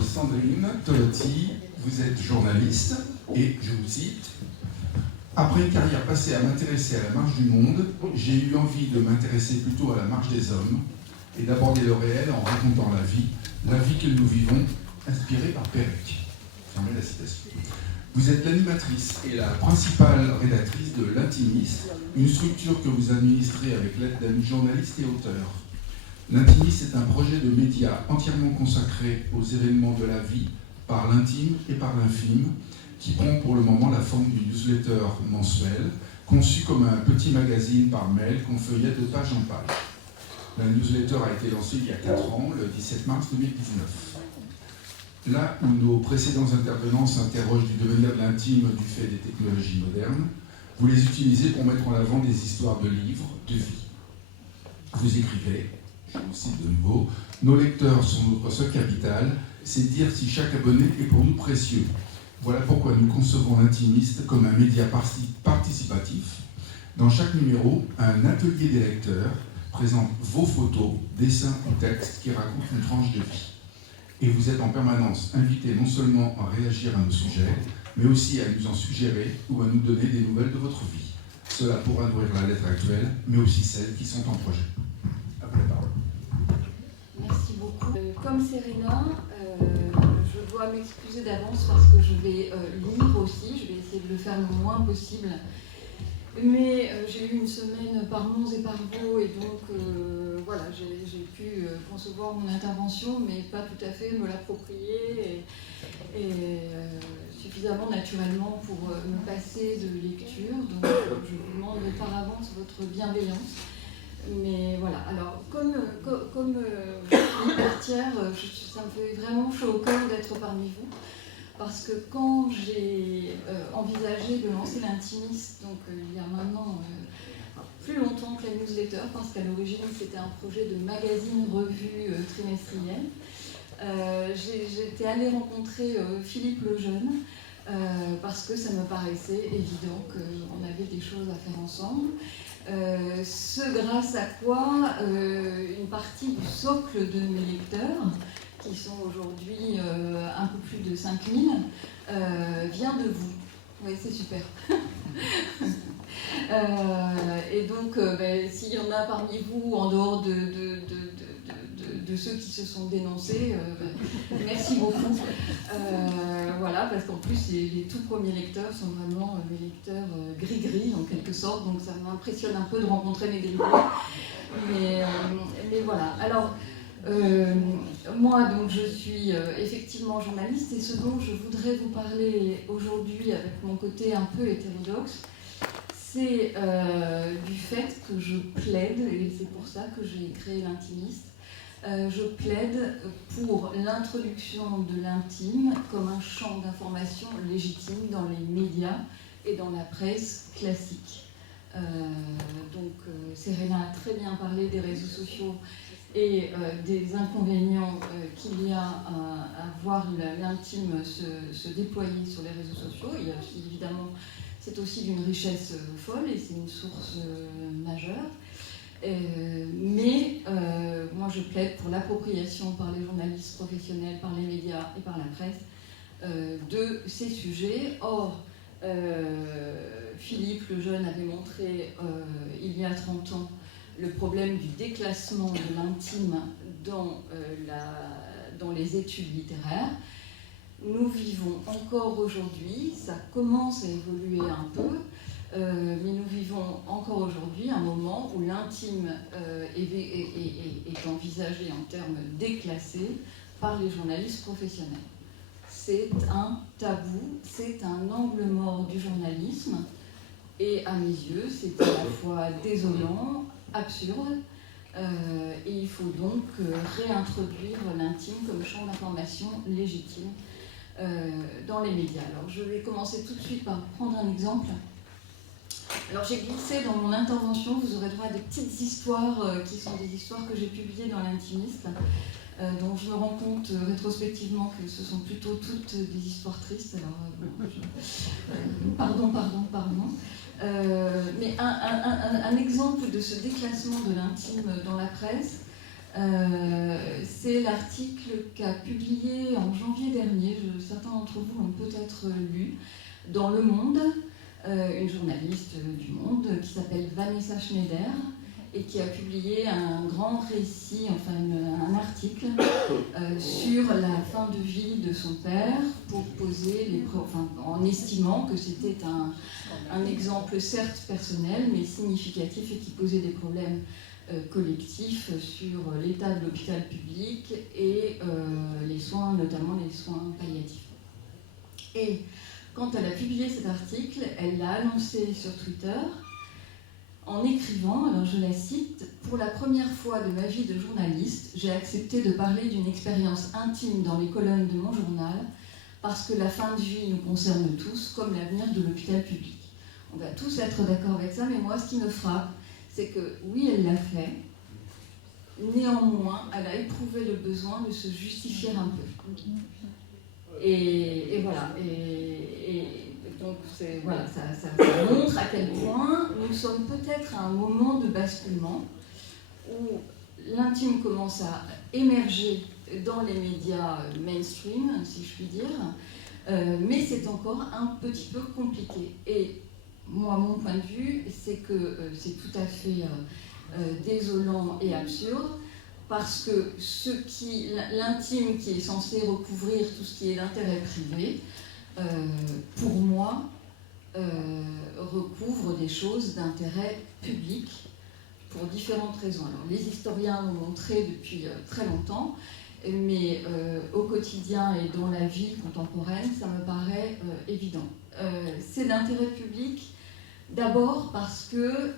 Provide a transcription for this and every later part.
Sandrine Tolotti, vous êtes journaliste et je vous cite: après une carrière passée à m'intéresser à la marche du monde, j'ai eu envie de m'intéresser plutôt à la marche des hommes et d'aborder le réel en racontant la vie que nous vivons, inspirée par Pérec. Fermez la citation. Vous êtes l'animatrice et la principale rédactrice de L'Intimiste, une structure que vous administrez avec l'aide d'amis journalistes et auteurs. L'Intimiste est un projet de médias entièrement consacré aux événements de la vie par l'intime et par l'infime, qui prend pour le moment la forme d'une newsletter mensuelle, conçue comme un petit magazine par mail qu'on feuillette de page en page. La newsletter a été lancée il y a 4 ans, le 17 mars 2019. Là où nos précédents intervenants s'interrogent du devenir de l'intime du fait des technologies modernes, vous les utilisez pour mettre en avant des histoires de livres, de vie. Vous écrivez, je vous cite de nouveau: nos lecteurs sont notre seul capital, c'est dire si chaque abonné est pour nous précieux. Voilà pourquoi nous concevons l'Intimiste comme un média participatif. Dans chaque numéro, un atelier des lecteurs présente vos photos, dessins ou textes qui racontent une tranche de vie. Et vous êtes en permanence invité non seulement à réagir à nos sujets, mais aussi à nous en suggérer ou à nous donner des nouvelles de votre vie. Cela pourra nourrir la lettre actuelle, mais aussi celles qui sont en projet. À vous la parole. Merci beaucoup. Comme Serena, je dois m'excuser d'avance parce que je vais lire aussi. Je vais essayer de le faire le moins possible. Mais j'ai eu une semaine par Mons et par Vaux, et donc voilà, j'ai pu concevoir mon intervention, mais pas tout à fait me l'approprier et suffisamment naturellement pour me passer de lecture. Donc je vous demande par avance votre bienveillance. Mais voilà, alors comme Bertière, ça me fait vraiment chaud au cœur d'être parmi vous. Parce que quand j'ai envisagé de lancer l'Intimiste, donc il y a maintenant plus longtemps que la newsletter, parce qu'à l'origine c'était un projet de magazine-revue trimestriel, j'étais allée rencontrer Philippe Lejeune, parce que ça me paraissait évident qu'on avait des choses à faire ensemble. Ce grâce à quoi une partie du socle de mes lecteurs, qui sont aujourd'hui un peu plus de 5000, vient de vous. Oui, c'est super. Et donc, s'il y en a parmi vous, en dehors de ceux qui se sont dénoncés, merci beaucoup. Voilà, parce qu'en plus, les tout premiers lecteurs sont vraiment des lecteurs gris-gris, en quelque sorte, donc ça m'impressionne un peu de rencontrer mes délibérés. Mais voilà. Alors, moi, donc, je suis effectivement journaliste, et ce dont je voudrais vous parler aujourd'hui, avec mon côté un peu hétérodoxe, c'est du fait que je plaide, et c'est pour ça que j'ai créé l'Intimiste, je plaide pour l'introduction de l'intime comme un champ d'information légitime dans les médias et dans la presse classique. Serena a très bien parlé des réseaux sociaux et des inconvénients qu'il y a à voir l'intime se déployer sur les réseaux sociaux. Il y a aussi, évidemment, c'est aussi d'une richesse folle et c'est une source majeure. Mais moi je plaide pour l'appropriation par les journalistes professionnels, par les médias et par la presse de ces sujets. Or, Philippe Lejeune avait montré il y a 30 ans le problème du déclassement de l'intime dans les études littéraires. Nous vivons encore aujourd'hui, ça commence à évoluer un peu, mais nous vivons encore aujourd'hui un moment où l'intime est envisagé en termes déclassés par les journalistes professionnels. C'est un tabou, c'est un angle mort du journalisme, et à mes yeux, c'est à la fois désolant, absurde, et il faut donc réintroduire l'intime comme champ d'information légitime dans les médias. Alors je vais commencer tout de suite par prendre un exemple. Alors j'ai glissé dans mon intervention, vous aurez droit à des petites histoires qui sont des histoires que j'ai publiées dans l'Intimiste, dont je me rends compte rétrospectivement que ce sont plutôt toutes des histoires tristes. Alors, pardon. Mais un exemple de ce déclassement de l'intime dans la presse, c'est l'article qu'a publié en janvier dernier, certains d'entre vous l'ont peut-être lu, dans Le Monde, une journaliste du Monde qui s'appelle Vanessa Schneider, et qui a publié un grand récit, enfin un article sur la fin de vie de son père, pour poser en estimant que c'était un exemple certes personnel, mais significatif et qui posait des problèmes collectifs sur l'état de l'hôpital public et les soins, notamment les soins palliatifs. Et quand elle a publié cet article, elle l'a annoncé sur Twitter, en écrivant, alors je la cite, « Pour la première fois de ma vie de journaliste, j'ai accepté de parler d'une expérience intime dans les colonnes de mon journal, parce que la fin de vie nous concerne tous, comme l'avenir de l'hôpital public. » On va tous être d'accord avec ça, mais moi, ce qui me frappe, c'est que oui, elle l'a fait, néanmoins, elle a éprouvé le besoin de se justifier un peu. Et voilà. Donc voilà, ça montre à quel point nous sommes peut-être à un moment de basculement où l'intime commence à émerger dans les médias mainstream, si je puis dire, mais c'est encore un petit peu compliqué. Et moi, mon point de vue, c'est que c'est tout à fait désolant et absurde, parce que l'intime qui est censé recouvrir tout ce qui est d'intérêt privé, pour moi, recouvre des choses d'intérêt public pour différentes raisons. Alors, les historiens l'ont montré depuis très longtemps, mais au quotidien et dans la vie contemporaine, ça me paraît évident. C'est d'intérêt public d'abord parce que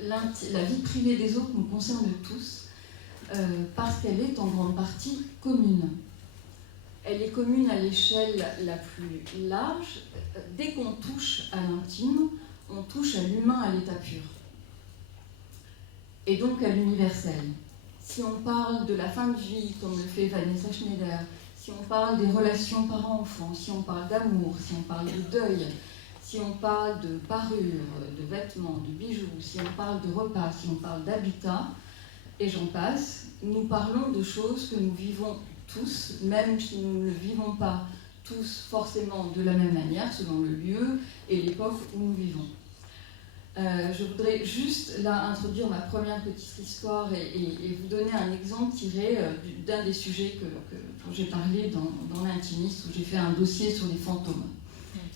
la vie privée des autres nous concerne tous, parce qu'elle est en grande partie commune. Elle est commune à l'échelle la plus large. Dès qu'on touche à l'intime, on touche à l'humain à l'état pur. Et donc à l'universel. Si on parle de la fin de vie, comme le fait Vanessa Schneider, si on parle des relations parents-enfants, si on parle d'amour, si on parle de deuil, si on parle de parures, de vêtements, de bijoux, si on parle de repas, si on parle d'habitat, et j'en passe, nous parlons de choses que nous vivons tous, même si nous ne le vivons pas tous forcément de la même manière, selon le lieu et l'époque où nous vivons. Je voudrais juste là introduire ma première petite histoire et vous donner un exemple tiré d'un des sujets dont j'ai parlé dans l'Intimiste, où j'ai fait un dossier sur les fantômes,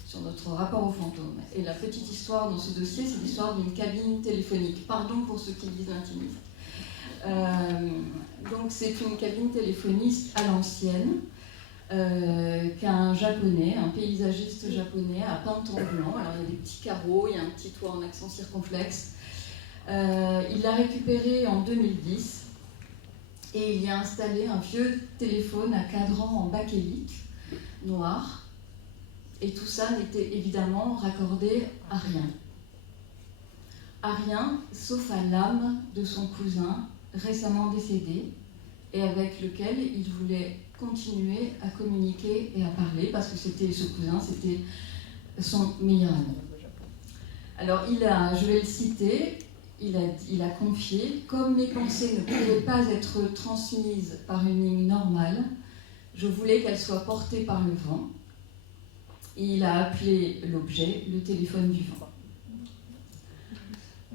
sur notre rapport aux fantômes. Et la petite histoire dans ce dossier, c'est l'histoire d'une cabine téléphonique. Pardon pour ceux qui disent l'Intimiste. Donc c'est une cabine téléphoniste à l'ancienne qu'un japonais, un paysagiste japonais a peinte en blanc. Alors il y a des petits carreaux, il y a un petit toit en accent circonflexe. Il l'a récupéré en 2010 et il y a installé un vieux téléphone à cadran en bakélite noir, et tout ça n'était évidemment raccordé à rien. À rien, sauf à l'âme de son cousin récemment décédé, et avec lequel il voulait continuer à communiquer et à parler, parce que c'était ce cousin, c'était son meilleur ami. Alors je vais le citer, il a confié « Comme mes pensées ne pouvaient pas être transmises par une ligne normale, je voulais qu'elles soient portées par le vent. » Et il a appelé l'objet le téléphone du vent.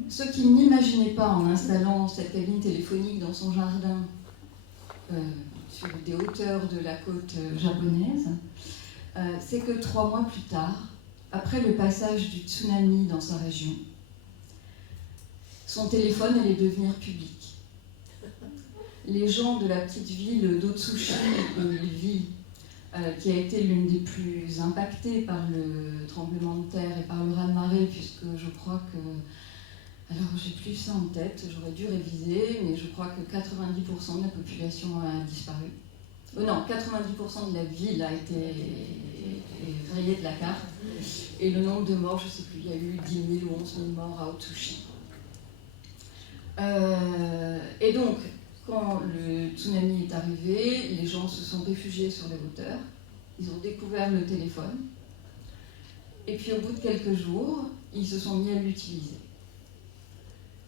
Ce qu'il n'imaginait pas en installant cette cabine téléphonique dans son jardin sur des hauteurs de la côte japonaise, c'est que 3 mois plus tard, après le passage du tsunami dans sa région, son téléphone allait devenir public. Les gens de la petite ville d'Otsushi où il vit, qui a été l'une des plus impactées par le tremblement de terre et par le raz-de-marée, puisque je crois que... Alors, j'ai plus ça en tête, j'aurais dû réviser, mais je crois que 90% de la population a disparu. Non, 90% de la ville a été rayée de la carte. Et le nombre de morts, je ne sais plus, il y a eu 10 000 ou 11 000 morts à Otsushi. Et donc, Quand le tsunami est arrivé, les gens se sont réfugiés sur les hauteurs, ils ont découvert le téléphone, et puis au bout de quelques jours, ils se sont mis à l'utiliser.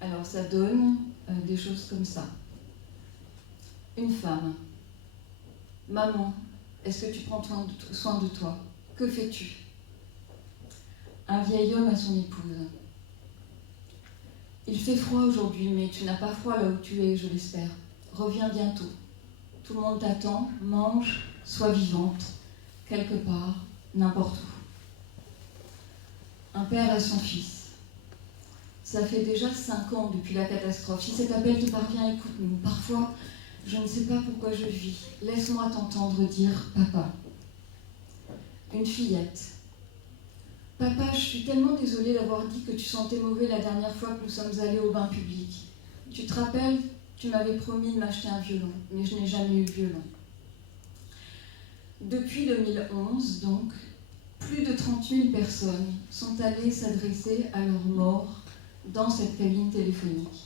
Alors ça donne des choses comme ça. Une femme. Maman, est-ce que tu prends soin de toi? Que fais-tu? Un vieil homme à son épouse. Il fait froid aujourd'hui, mais tu n'as pas froid là où tu es, je l'espère. Reviens bientôt. Tout le monde t'attend, mange, sois vivante, quelque part, n'importe où. Un père à son fils. Ça fait déjà 5 ans depuis la catastrophe. Si cet appel te parvient, écoute-nous. Parfois, je ne sais pas pourquoi je vis. Laisse-moi t'entendre dire « Papa ». Une fillette. « Papa, je suis tellement désolée d'avoir dit que tu sentais mauvais la dernière fois que nous sommes allés au bain public. Tu te rappelles, tu m'avais promis de m'acheter un violon, mais je n'ai jamais eu de violon. » Depuis 2011, donc, plus de 30 000 personnes sont allées s'adresser à leur mort dans cette cabine téléphonique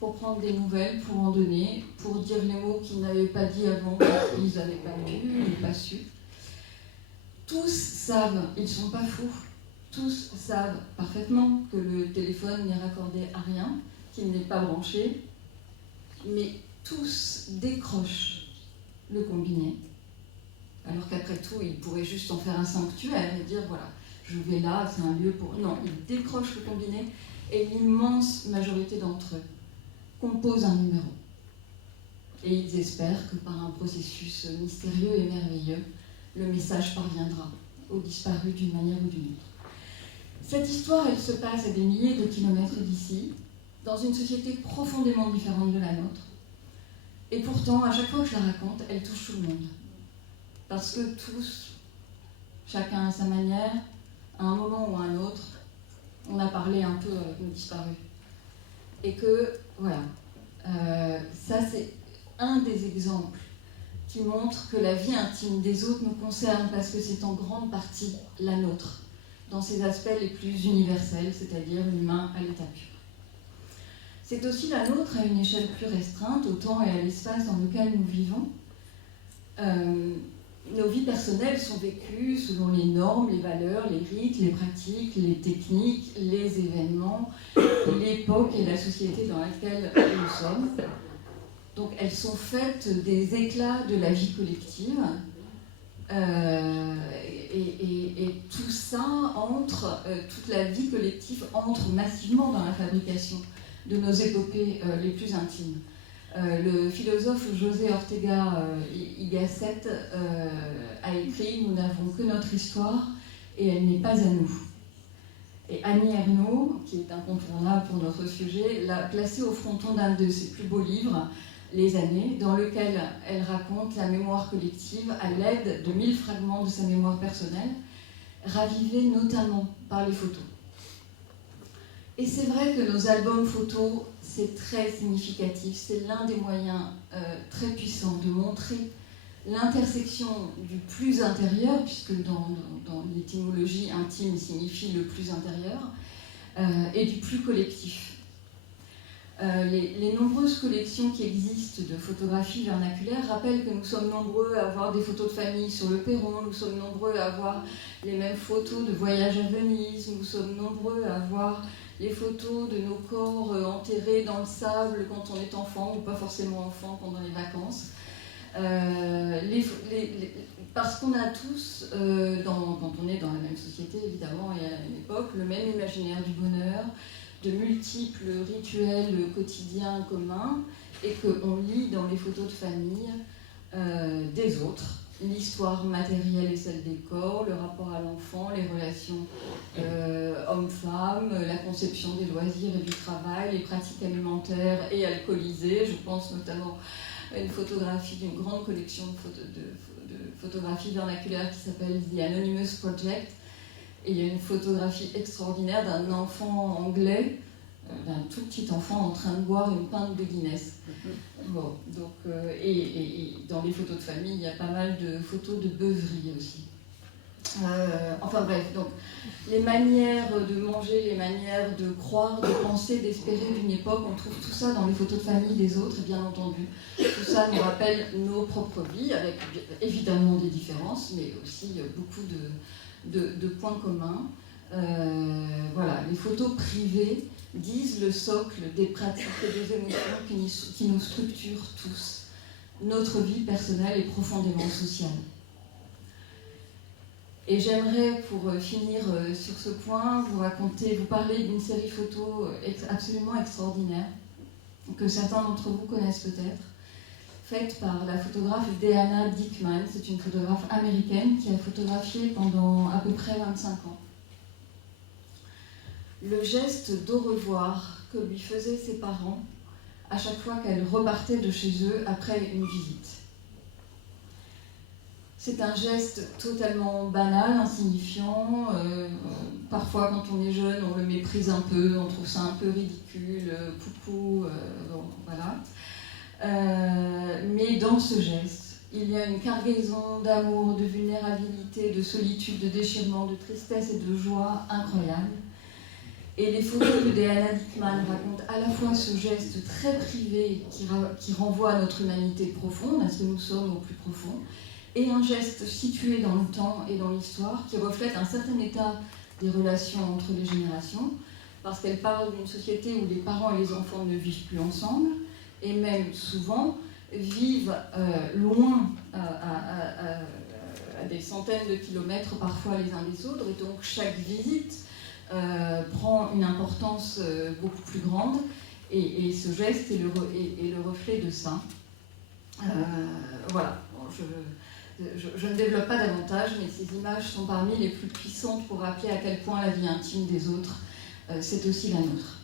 pour prendre des nouvelles, pour en donner, pour dire les mots qu'ils n'avaient pas dit avant parce qu'ils n'avaient pas pu ou pas su. Tous savent, ils ne sont pas fous, tous savent parfaitement que le téléphone n'est raccordé à rien, qu'il n'est pas branché, mais tous décrochent le combiné. Alors qu'après tout, ils pourraient juste en faire un sanctuaire et dire voilà, je vais là, c'est un lieu pour. Non, ils décrochent le combiné et l'immense majorité d'entre eux composent un numéro. Et ils espèrent que par un processus mystérieux et merveilleux, le message parviendra aux disparus d'une manière ou d'une autre. Cette histoire, elle se passe à des milliers de kilomètres d'ici, dans une société profondément différente de la nôtre. Et pourtant, à chaque fois que je la raconte, elle touche tout le monde. Parce que tous, chacun à sa manière, à un moment ou à un autre, on a parlé un peu avec nos disparus. Et que, voilà, ça c'est un des exemples qui montre que la vie intime des autres nous concerne parce que c'est en grande partie la nôtre, dans ses aspects les plus universels, c'est-à-dire l'humain à l'état pur. C'est aussi la nôtre à une échelle plus restreinte, au temps et à l'espace dans lequel nous vivons. Nos vies personnelles sont vécues selon les normes, les valeurs, les rites, les pratiques, les techniques, les événements, l'époque et la société dans laquelle nous sommes. Donc elles sont faites des éclats de la vie collective. Et tout ça entre, toute la vie collective entre massivement dans la fabrication de nos épopées les plus intimes. Le philosophe José Ortega y Gasset a écrit « Nous n'avons que notre histoire et elle n'est pas à nous ». Et Annie Ernaux, qui est incontournable pour notre sujet, l'a placée au fronton d'un de ses plus beaux livres, Les années, dans lequel elle raconte la mémoire collective à l'aide de 1000 fragments de sa mémoire personnelle, ravivés notamment par les photos. Et c'est vrai que nos albums photos, c'est très significatif, c'est l'un des moyens très puissants de montrer l'intersection du plus intérieur, puisque dans l'étymologie intime signifie le plus intérieur, et du plus collectif. Les nombreuses collections qui existent de photographies vernaculaires rappellent que nous sommes nombreux à avoir des photos de famille sur le perron, nous sommes nombreux à avoir les mêmes photos de voyage à Venise, nous sommes nombreux à avoir les photos de nos corps enterrés dans le sable quand on est enfant ou pas forcément enfant pendant les vacances. Parce qu'on a tous, quand on est dans la même société évidemment et à la même époque, le même imaginaire du bonheur, de multiples rituels quotidiens communs, et qu'on lit dans les photos de famille des autres, l'histoire matérielle et celle des corps, le rapport à l'enfant, les relations hommes-femmes, la conception des loisirs et du travail, les pratiques alimentaires et alcoolisées. Je pense notamment à une photographie d'une grande collection de photographies vernaculaires qui s'appelle The Anonymous Project. Et il y a une photographie extraordinaire d'un enfant anglais, d'un tout petit enfant en train de boire une pinte de Guinness. Bon, donc, et dans les photos de famille, il y a pas mal de photos de beuverie aussi. Enfin bref, donc les manières de manger, les manières de croire, de penser, d'espérer d'une époque, on trouve tout ça dans les photos de famille des autres, bien entendu. Tout ça nous rappelle nos propres vies, avec évidemment des différences, mais aussi beaucoup de points communs. Voilà, les photos privées disent le socle des pratiques et des émotions qui nous structurent tous. Notre vie personnelle est profondément sociale. Et j'aimerais, pour finir sur ce point, vous parler d'une série photo absolument extraordinaire, que certains d'entre vous connaissent peut-être, faite par la photographe Deanna Dickman. C'est une photographe américaine qui a photographié pendant à peu près 25 ans. Le geste d'au revoir que lui faisaient ses parents à chaque fois qu'elle repartait de chez eux après une visite. C'est un geste totalement banal, insignifiant. Parfois, quand on est jeune, on le méprise un peu, on trouve ça un peu ridicule, coucou, bon, voilà. Mais dans ce geste, il y a une cargaison d'amour, de vulnérabilité, de solitude, de déchirement, de tristesse et de joie incroyable. Et les photos de Deanna Dickman racontent à la fois ce geste très privé qui renvoie à notre humanité profonde, à ce que nous sommes au plus profond, et un geste situé dans le temps et dans l'histoire qui reflète un certain état des relations entre les générations, parce qu'elle parle d'une société où les parents et les enfants ne vivent plus ensemble, et même souvent vivent loin, à des centaines de kilomètres parfois les uns des autres, et donc chaque visite prend une importance beaucoup plus grande, et ce geste est le reflet de ça. Voilà, bon, je ne développe pas davantage, mais ces images sont parmi les plus puissantes pour rappeler à quel point la vie intime des autres, c'est aussi la nôtre.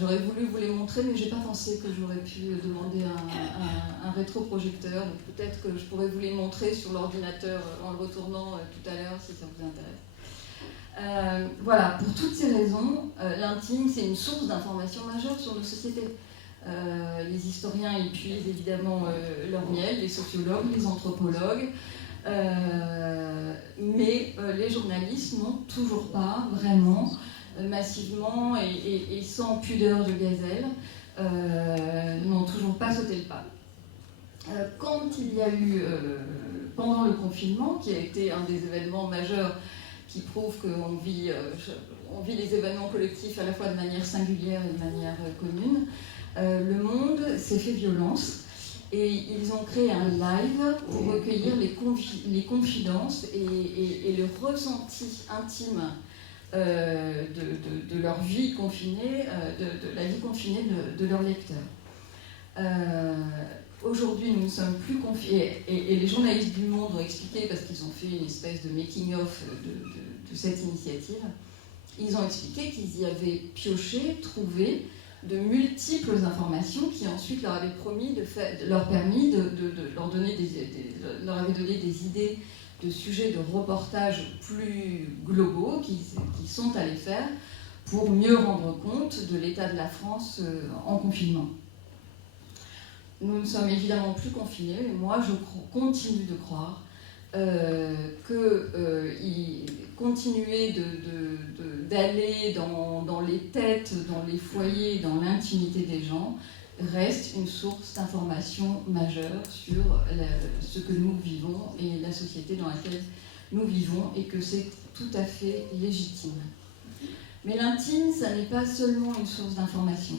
J'aurais voulu vous les montrer, mais je n'ai pas pensé que j'aurais pu demander un rétroprojecteur. Donc peut-être que je pourrais vous les montrer sur l'ordinateur en le retournant tout à l'heure, si ça vous intéresse. Voilà, pour toutes ces raisons, l'intime, c'est une source d'information majeure sur nos sociétés. Les historiens y puisent évidemment leur miel, les sociologues, les anthropologues, mais les journalistes n'ont toujours pas vraiment, massivement et sans pudeur de gazelle, n'ont toujours pas sauté le pas. Quand il y a eu, pendant le confinement, qui a été un des événements majeurs qui prouve qu'on vit les événements collectifs à la fois de manière singulière et de manière commune, le Monde s'est fait violence et ils ont créé un live pour recueillir les confidences et le ressenti intime de leur vie confinée, de la vie confinée de leurs lecteurs. Aujourd'hui, nous ne sommes plus confinés, et les journalistes du Monde ont expliqué, parce qu'ils ont fait une espèce de making-of de cette initiative, ils ont expliqué qu'ils y avaient pioché, trouvé de multiples informations qui ensuite leur avaient permis de leur donner leur avaient donné des idées de sujets de reportage plus globaux qui sont allés faire pour mieux rendre compte de l'état de la France en confinement. Nous ne sommes évidemment plus confinés, mais moi je continue de croire continuer d'aller dans les têtes, dans les foyers, dans l'intimité des gens, reste une source d'information majeure sur ce que nous vivons et la société dans laquelle nous vivons, et que c'est tout à fait légitime. Mais l'intime, ça n'est pas seulement une source d'information.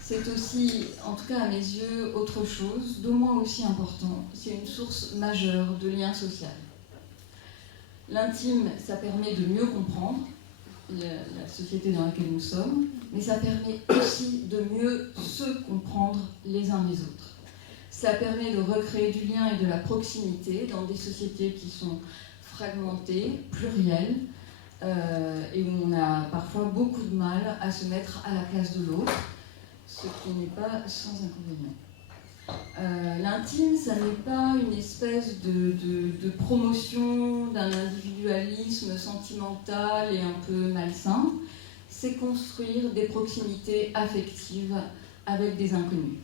C'est aussi, en tout cas à mes yeux, autre chose, d'au moins aussi important. C'est une source majeure de lien social. L'intime, ça permet de mieux comprendre la société dans laquelle nous sommes, mais ça permet aussi de mieux se comprendre les uns les autres. Ça permet de recréer du lien et de la proximité dans des sociétés qui sont fragmentées, plurielles, et où on a parfois beaucoup de mal à se mettre à la place de l'autre, ce qui n'est pas sans inconvénient. L'intime, ça n'est pas une espèce de promotion d'un individualisme sentimental et un peu malsain, c'est construire des proximités affectives avec des inconnus.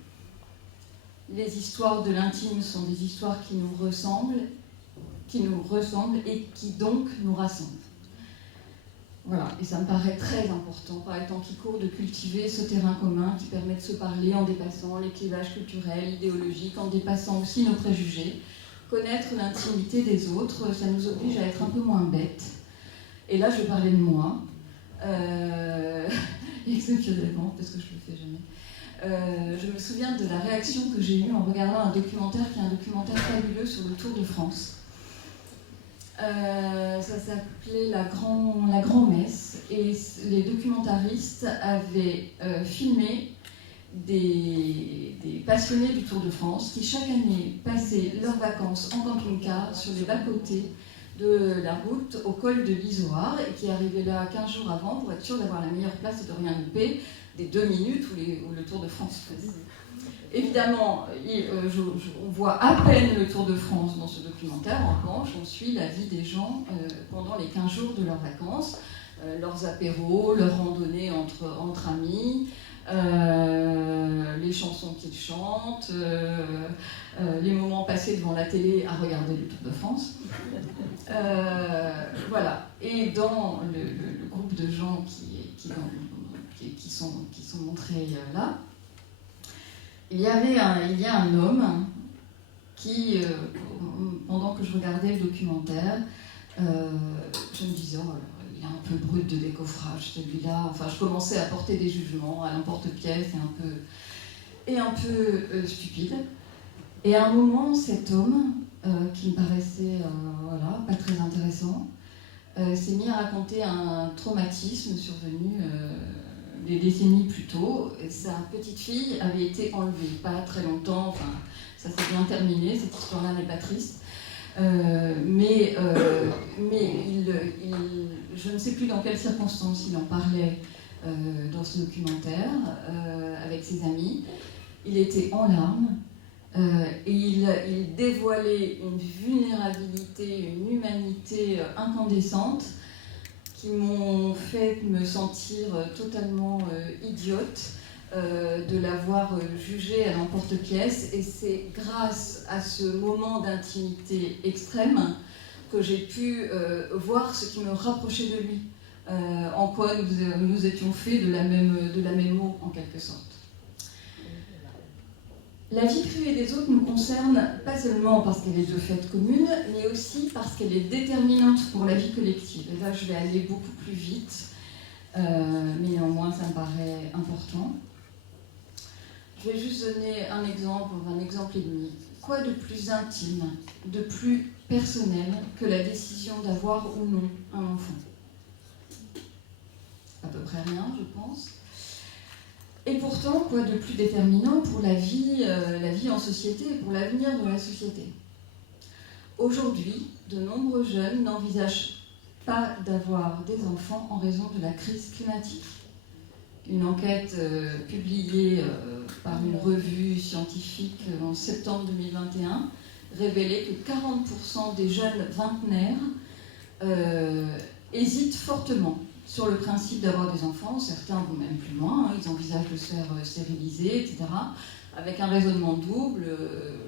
Les histoires de l'intime sont des histoires qui nous ressemblent qui nous ressemblent et qui donc nous rassemblent. Voilà, et ça me paraît très important, par les temps qui courent, de cultiver ce terrain commun qui permet de se parler en dépassant les clivages culturels, idéologiques, en dépassant aussi nos préjugés. Connaître l'intimité des autres, ça nous oblige à être un peu moins bêtes. Et là, je vais parler de moi, exceptionnellement, parce que je ne le fais jamais. Je me souviens de la réaction que j'ai eue en regardant un documentaire qui est un documentaire fabuleux sur le Tour de France. Ça s'appelait la Grand-Messe, et les documentaristes avaient filmé des passionnés du Tour de France qui chaque année passaient leurs vacances en camping-car sur les bas-côtés de la route au col de l'Izoard et qui arrivaient là 15 jours avant pour être sûr d'avoir la meilleure place et de rien louper des 2 minutes où le Tour de France faisait. Évidemment, on voit à peine le Tour de France dans ce documentaire. En revanche, on suit la vie des gens pendant les 15 jours de leurs vacances, leurs apéros, leurs randonnées entre amis, les chansons qu'ils chantent, les moments passés devant la télé à regarder le Tour de France. Voilà. Et dans le groupe de gens qui sont montrés là, il y a un homme qui, pendant que je regardais le documentaire, je me disais, oh, il est un peu brut de décoffrage celui-là. Enfin, je commençais à porter des jugements à l'emporte-pièce et un peu stupide. Et à un moment, cet homme, qui me paraissait pas très intéressant, s'est mis à raconter un traumatisme survenu des décennies plus tôt. Sa petite fille avait été enlevée, pas très longtemps, enfin, ça s'est bien terminé, cette histoire-là n'est pas triste. Mais je ne sais plus dans quelles circonstances il en parlait dans ce documentaire avec ses amis. Il était en larmes et il dévoilait une vulnérabilité, une humanité incandescente qui m'ont fait me sentir totalement idiote de l'avoir jugé à l'emporte-pièce. Et c'est grâce à ce moment d'intimité extrême que j'ai pu voir ce qui me rapprochait de lui, en quoi nous étions faits de la même eau, en quelque sorte. La vie privée des autres nous concerne pas seulement parce qu'elle est de fait commune, mais aussi parce qu'elle est déterminante pour la vie collective. Et là, je vais aller beaucoup plus vite, mais néanmoins, ça me paraît important. Je vais juste donner un exemple et demi. Quoi de plus intime, de plus personnel que la décision d'avoir ou non un enfant ? À peu près rien, je pense. Et pourtant, quoi de plus déterminant pour la vie en société et pour l'avenir de la société ? Aujourd'hui, de nombreux jeunes n'envisagent pas d'avoir des enfants en raison de la crise climatique. Une enquête publiée par une revue scientifique en septembre 2021 révélait que 40% des jeunes vingtenaires hésitent fortement sur le principe d'avoir des enfants. Certains vont même plus loin, ils envisagent de se faire stériliser, etc. Avec un raisonnement double,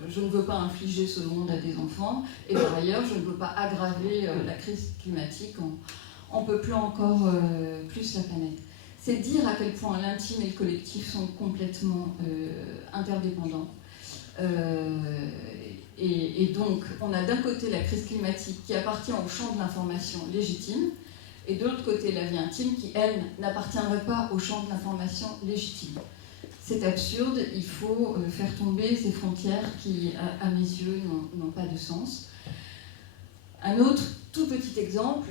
je ne veux pas infliger ce monde à des enfants, et par ailleurs, je ne veux pas aggraver la crise climatique en peuplant encore plus la planète. C'est dire à quel point l'intime et le collectif sont complètement interdépendants. Et donc, on a d'un côté la crise climatique qui appartient au champ de l'information légitime, et de l'autre côté, la vie intime qui, elle, n'appartiendrait pas au champ de l'information légitime. C'est absurde, il faut faire tomber ces frontières qui, à mes yeux, n'ont pas de sens. Un autre tout petit exemple,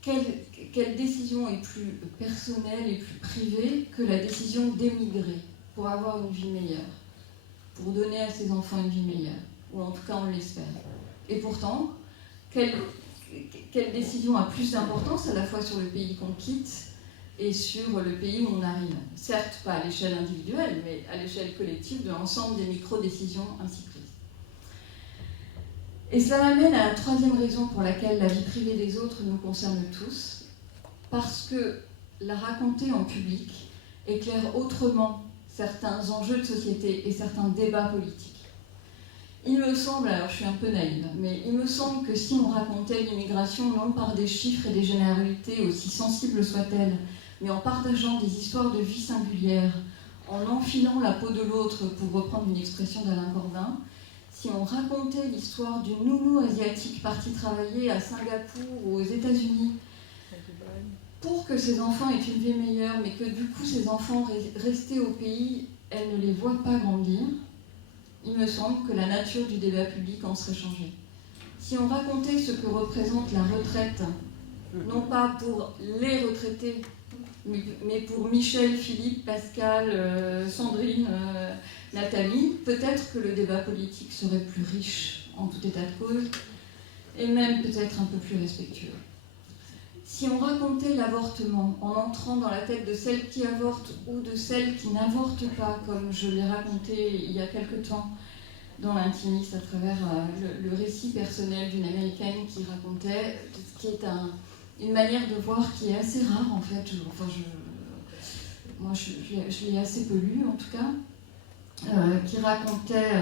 quelle décision est plus personnelle et plus privée que la décision d'émigrer pour avoir une vie meilleure, pour donner à ses enfants une vie meilleure, ou en tout cas on l'espère. Et pourtant, quelle décision a plus d'importance à la fois sur le pays qu'on quitte et sur le pays où on arrive ? Certes, pas à l'échelle individuelle, mais à l'échelle collective de l'ensemble des micro-décisions ainsi prises. Et cela m'amène à la troisième raison pour laquelle la vie privée des autres nous concerne tous, parce que la raconter en public éclaire autrement certains enjeux de société et certains débats politiques. Il me semble, alors je suis un peu naïve, mais il me semble que si on racontait l'immigration non par des chiffres et des généralités aussi sensibles soient-elles, mais en partageant des histoires de vie singulières, en enfilant la peau de l'autre, pour reprendre une expression d'Alain Corbin, si on racontait l'histoire d'une nounou asiatique partie travailler à Singapour ou aux États-Unis, pour que ses enfants aient une vie meilleure, mais que du coup ces enfants restés au pays, elle ne les voit pas grandir, il me semble que la nature du débat public en serait changée. Si on racontait ce que représente la retraite, non pas pour les retraités, mais pour Michel, Philippe, Pascal, Sandrine, Nathalie, peut-être que le débat politique serait plus riche en tout état de cause, et même peut-être un peu plus respectueux. Si on racontait l'avortement en entrant dans la tête de celles qui avortent ou de celles qui n'avortent pas, comme je l'ai raconté il y a quelque temps dans l'Intimiste à travers le récit personnel d'une Américaine qui racontait, ce qui est une manière de voir qui est assez rare en fait. Moi je l'ai assez peu lu en tout cas, qui racontait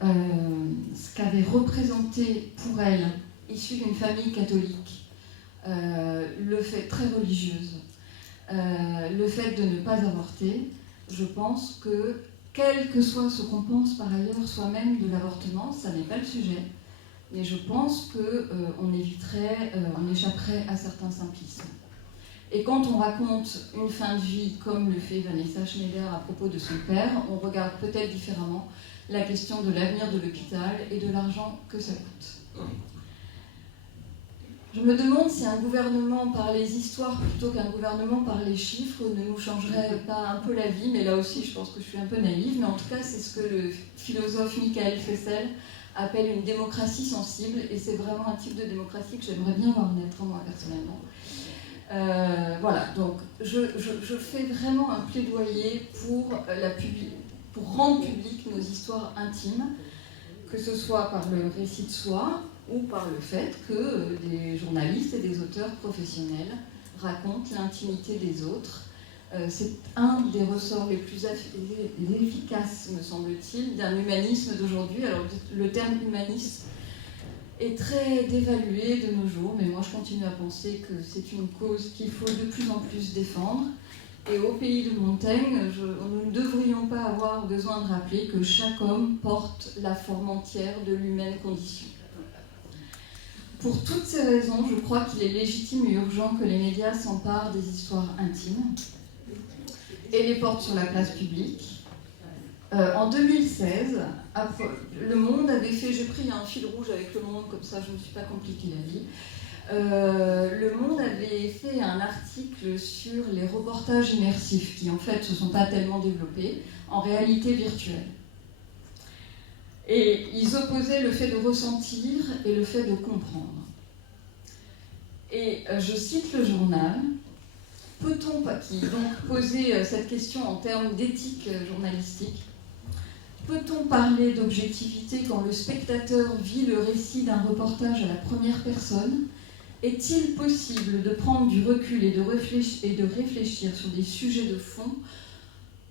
ce qu'avait représenté pour elle, issue d'une famille catholique, le fait très religieuse, le fait de ne pas avorter. Je pense que, quel que soit ce qu'on pense par ailleurs soi-même de l'avortement, ça n'est pas le sujet, mais je pense qu'on on échapperait à certains simplismes. Et quand on raconte une fin de vie, comme le fait Vanessa Schneider à propos de son père, on regarde peut-être différemment la question de l'avenir de l'hôpital et de l'argent que ça coûte. Je me demande si un gouvernement par les histoires plutôt qu'un gouvernement par les chiffres ne nous changerait pas un peu la vie, mais là aussi je pense que je suis un peu naïve, mais en tout cas c'est ce que le philosophe Michael Fessel appelle une démocratie sensible, et c'est vraiment un type de démocratie que j'aimerais bien voir naître moi personnellement. Voilà, donc je fais vraiment un plaidoyer pour rendre publiques nos histoires intimes, que ce soit par le récit de soi, ou par le fait que des journalistes et des auteurs professionnels racontent l'intimité des autres. C'est un des ressorts les plus efficaces, me semble-t-il, d'un humanisme d'aujourd'hui. Alors le terme humanisme est très dévalué de nos jours, mais moi je continue à penser que c'est une cause qu'il faut de plus en plus défendre. Et au pays de Montaigne, nous ne devrions pas avoir besoin de rappeler que chaque homme porte la forme entière de l'humaine condition. Pour toutes ces raisons, je crois qu'il est légitime et urgent que les médias s'emparent des histoires intimes et les portent sur la place publique. En 2016, Le Monde avait fait, j'ai pris un fil rouge avec Le Monde, comme ça je ne me suis pas compliqué la vie. Le Monde avait fait un article sur les reportages immersifs, qui en fait ne se sont pas tellement développés, en réalité virtuelle. Et ils opposaient le fait de ressentir et le fait de comprendre. Et je cite le journal, qui donc posait cette question en termes d'éthique journalistique. Peut-on parler d'objectivité quand le spectateur vit le récit d'un reportage à la première personne ? Est-il possible de prendre du recul et de réfléchir sur des sujets de fond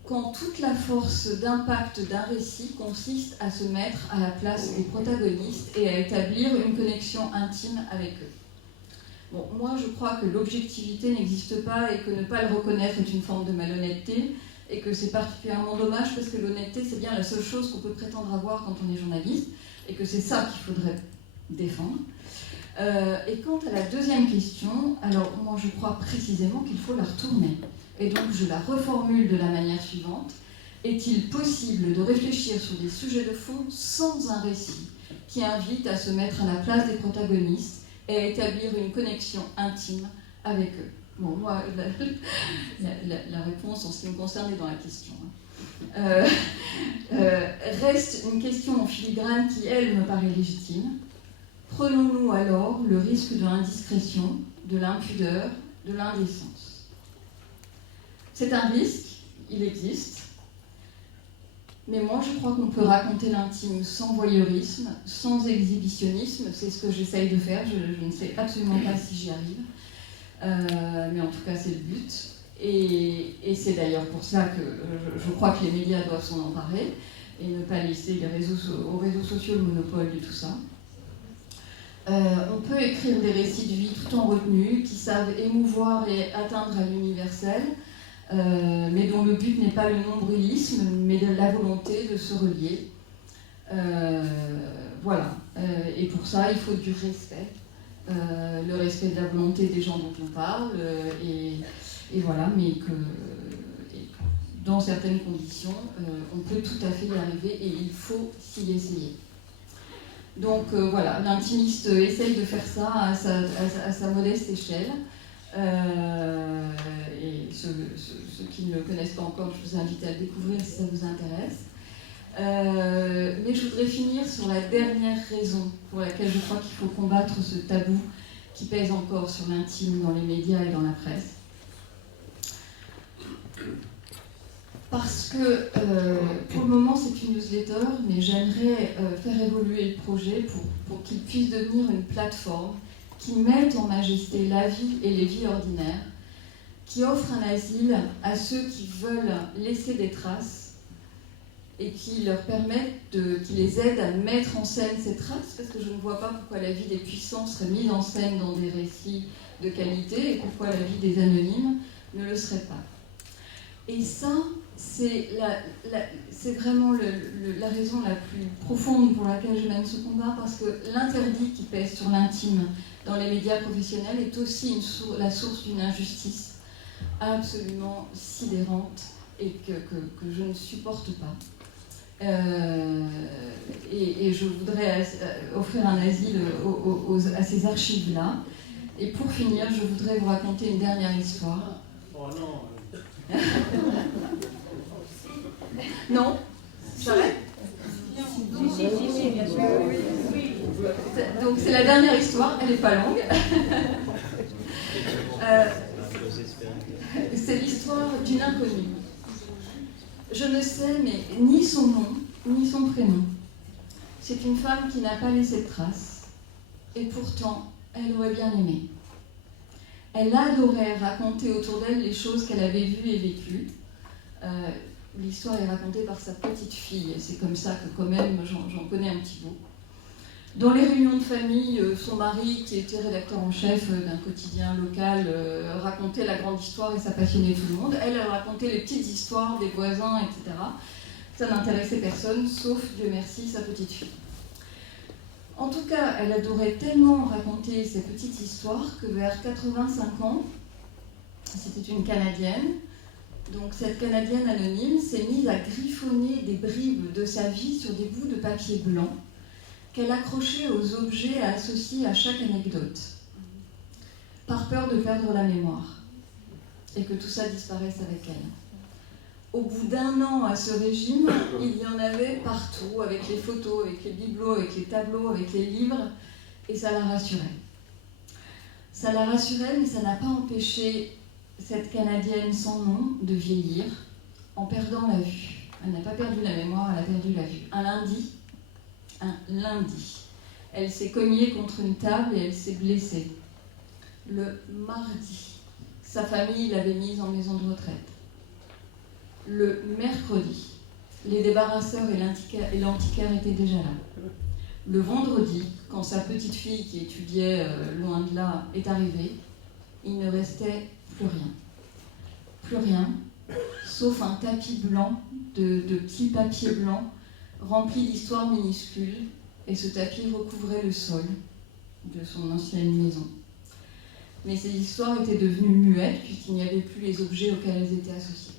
quand toute la force d'impact d'un récit consiste à se mettre à la place des protagonistes et à établir une connexion intime avec eux? Bon, moi je crois que l'objectivité n'existe pas et que ne pas le reconnaître est une forme de malhonnêteté, et que c'est particulièrement dommage parce que l'honnêteté c'est bien la seule chose qu'on peut prétendre avoir quand on est journaliste, et que c'est ça qu'il faudrait défendre. Et quant à la deuxième question, alors moi je crois précisément qu'il faut la retourner. Et donc je la reformule de la manière suivante. Est-il possible de réfléchir sur des sujets de fond sans un récit qui invite à se mettre à la place des protagonistes et à établir une connexion intime avec eux? Bon, moi, la réponse en ce qui me concerne est dans la question. Reste une question en filigrane qui, elle, me paraît légitime. Prenons-nous alors le risque de l'indiscrétion, de l'impudeur, de l'indécence? C'est un risque, il existe, mais moi je crois qu'on peut raconter l'intime sans voyeurisme, sans exhibitionnisme, c'est ce que j'essaye de faire, je ne sais absolument pas si j'y arrive, mais en tout cas c'est le but, et c'est d'ailleurs pour ça que je crois que les médias doivent s'en emparer. et ne pas laisser aux réseaux sociaux le monopole de tout ça. On peut écrire des récits de vie tout en retenue, qui savent émouvoir et atteindre à l'universel, mais dont le but n'est pas le nombrilisme, mais de la volonté de se relier. Voilà. Et pour ça, il faut du respect. Le respect de la volonté des gens dont on parle, et voilà, mais que dans certaines conditions, on peut tout à fait y arriver et il faut s'y essayer. Donc voilà, l'intimiste essaye de faire ça à sa modeste échelle. Et ceux qui ne le connaissent pas encore, je vous invite à le découvrir si ça vous intéresse. Mais je voudrais finir sur la dernière raison pour laquelle je crois qu'il faut combattre ce tabou qui pèse encore sur l'intime dans les médias et dans la presse. Parce que pour le moment c'est une newsletter, mais j'aimerais faire évoluer le projet pour qu'il puisse devenir une plateforme qui mette en majesté la vie et les vies ordinaires, qui offre un asile à ceux qui veulent laisser des traces et qui leur permettent qui les aident à mettre en scène ces traces, parce que je ne vois pas pourquoi la vie des puissants serait mise en scène dans des récits de qualité et pourquoi la vie des anonymes ne le serait pas. Et ça, c'est vraiment la raison la plus profonde pour laquelle je mène ce combat, parce que l'interdit qui pèse sur l'intime dans les médias professionnels est aussi la source d'une injustice absolument sidérante et que je ne supporte pas. Et je voudrais offrir un asile à ces archives-là. Et pour finir, je voudrais vous raconter une dernière histoire. Oh non. Non? J'arrête? Si, bien sûr. Donc c'est la dernière histoire, elle n'est pas longue. C'est l'histoire d'une inconnue. Je ne sais mais ni son nom, ni son prénom. C'est une femme qui n'a pas laissé de traces. Et pourtant, elle aurait bien aimé. Elle adorait raconter autour d'elle les choses qu'elle avait vues et vécues. L'histoire est racontée par sa petite fille. C'est comme ça que quand même j'en connais un petit bout. Dans les réunions de famille, son mari, qui était rédacteur en chef d'un quotidien local, racontait la grande histoire et ça passionnait tout le monde. Elle racontait les petites histoires des voisins, etc. Ça n'intéressait personne, sauf, Dieu merci, sa petite fille. En tout cas, elle adorait tellement raconter ces petites histoires que vers 85 ans, c'était une Canadienne, donc cette Canadienne anonyme s'est mise à griffonner des bribes de sa vie sur des bouts de papier blanc qu'elle accrochait aux objets associés à chaque anecdote, par peur de perdre la mémoire, et que tout ça disparaisse avec elle. Au bout d'1 an à ce régime, il y en avait partout, avec les photos, avec les bibelots, avec les tableaux, avec les livres, et ça la rassurait. Ça la rassurait, mais ça n'a pas empêché cette Canadienne sans nom de vieillir en perdant la vue. Elle n'a pas perdu la mémoire, elle a perdu la vue. Un lundi, elle s'est cognée contre une table et elle s'est blessée. Le mardi, sa famille l'avait mise en maison de retraite. Le mercredi, les débarrasseurs et l'antiquaire étaient déjà là. Le vendredi, quand sa petite fille qui étudiait loin de là est arrivée, il ne restait plus rien. Plus rien, sauf un tapis blanc de petits papiers blancs rempli d'histoires minuscules, et ce tapis recouvrait le sol de son ancienne maison. Mais ces histoires étaient devenues muettes puisqu'il n'y avait plus les objets auxquels elles étaient associées.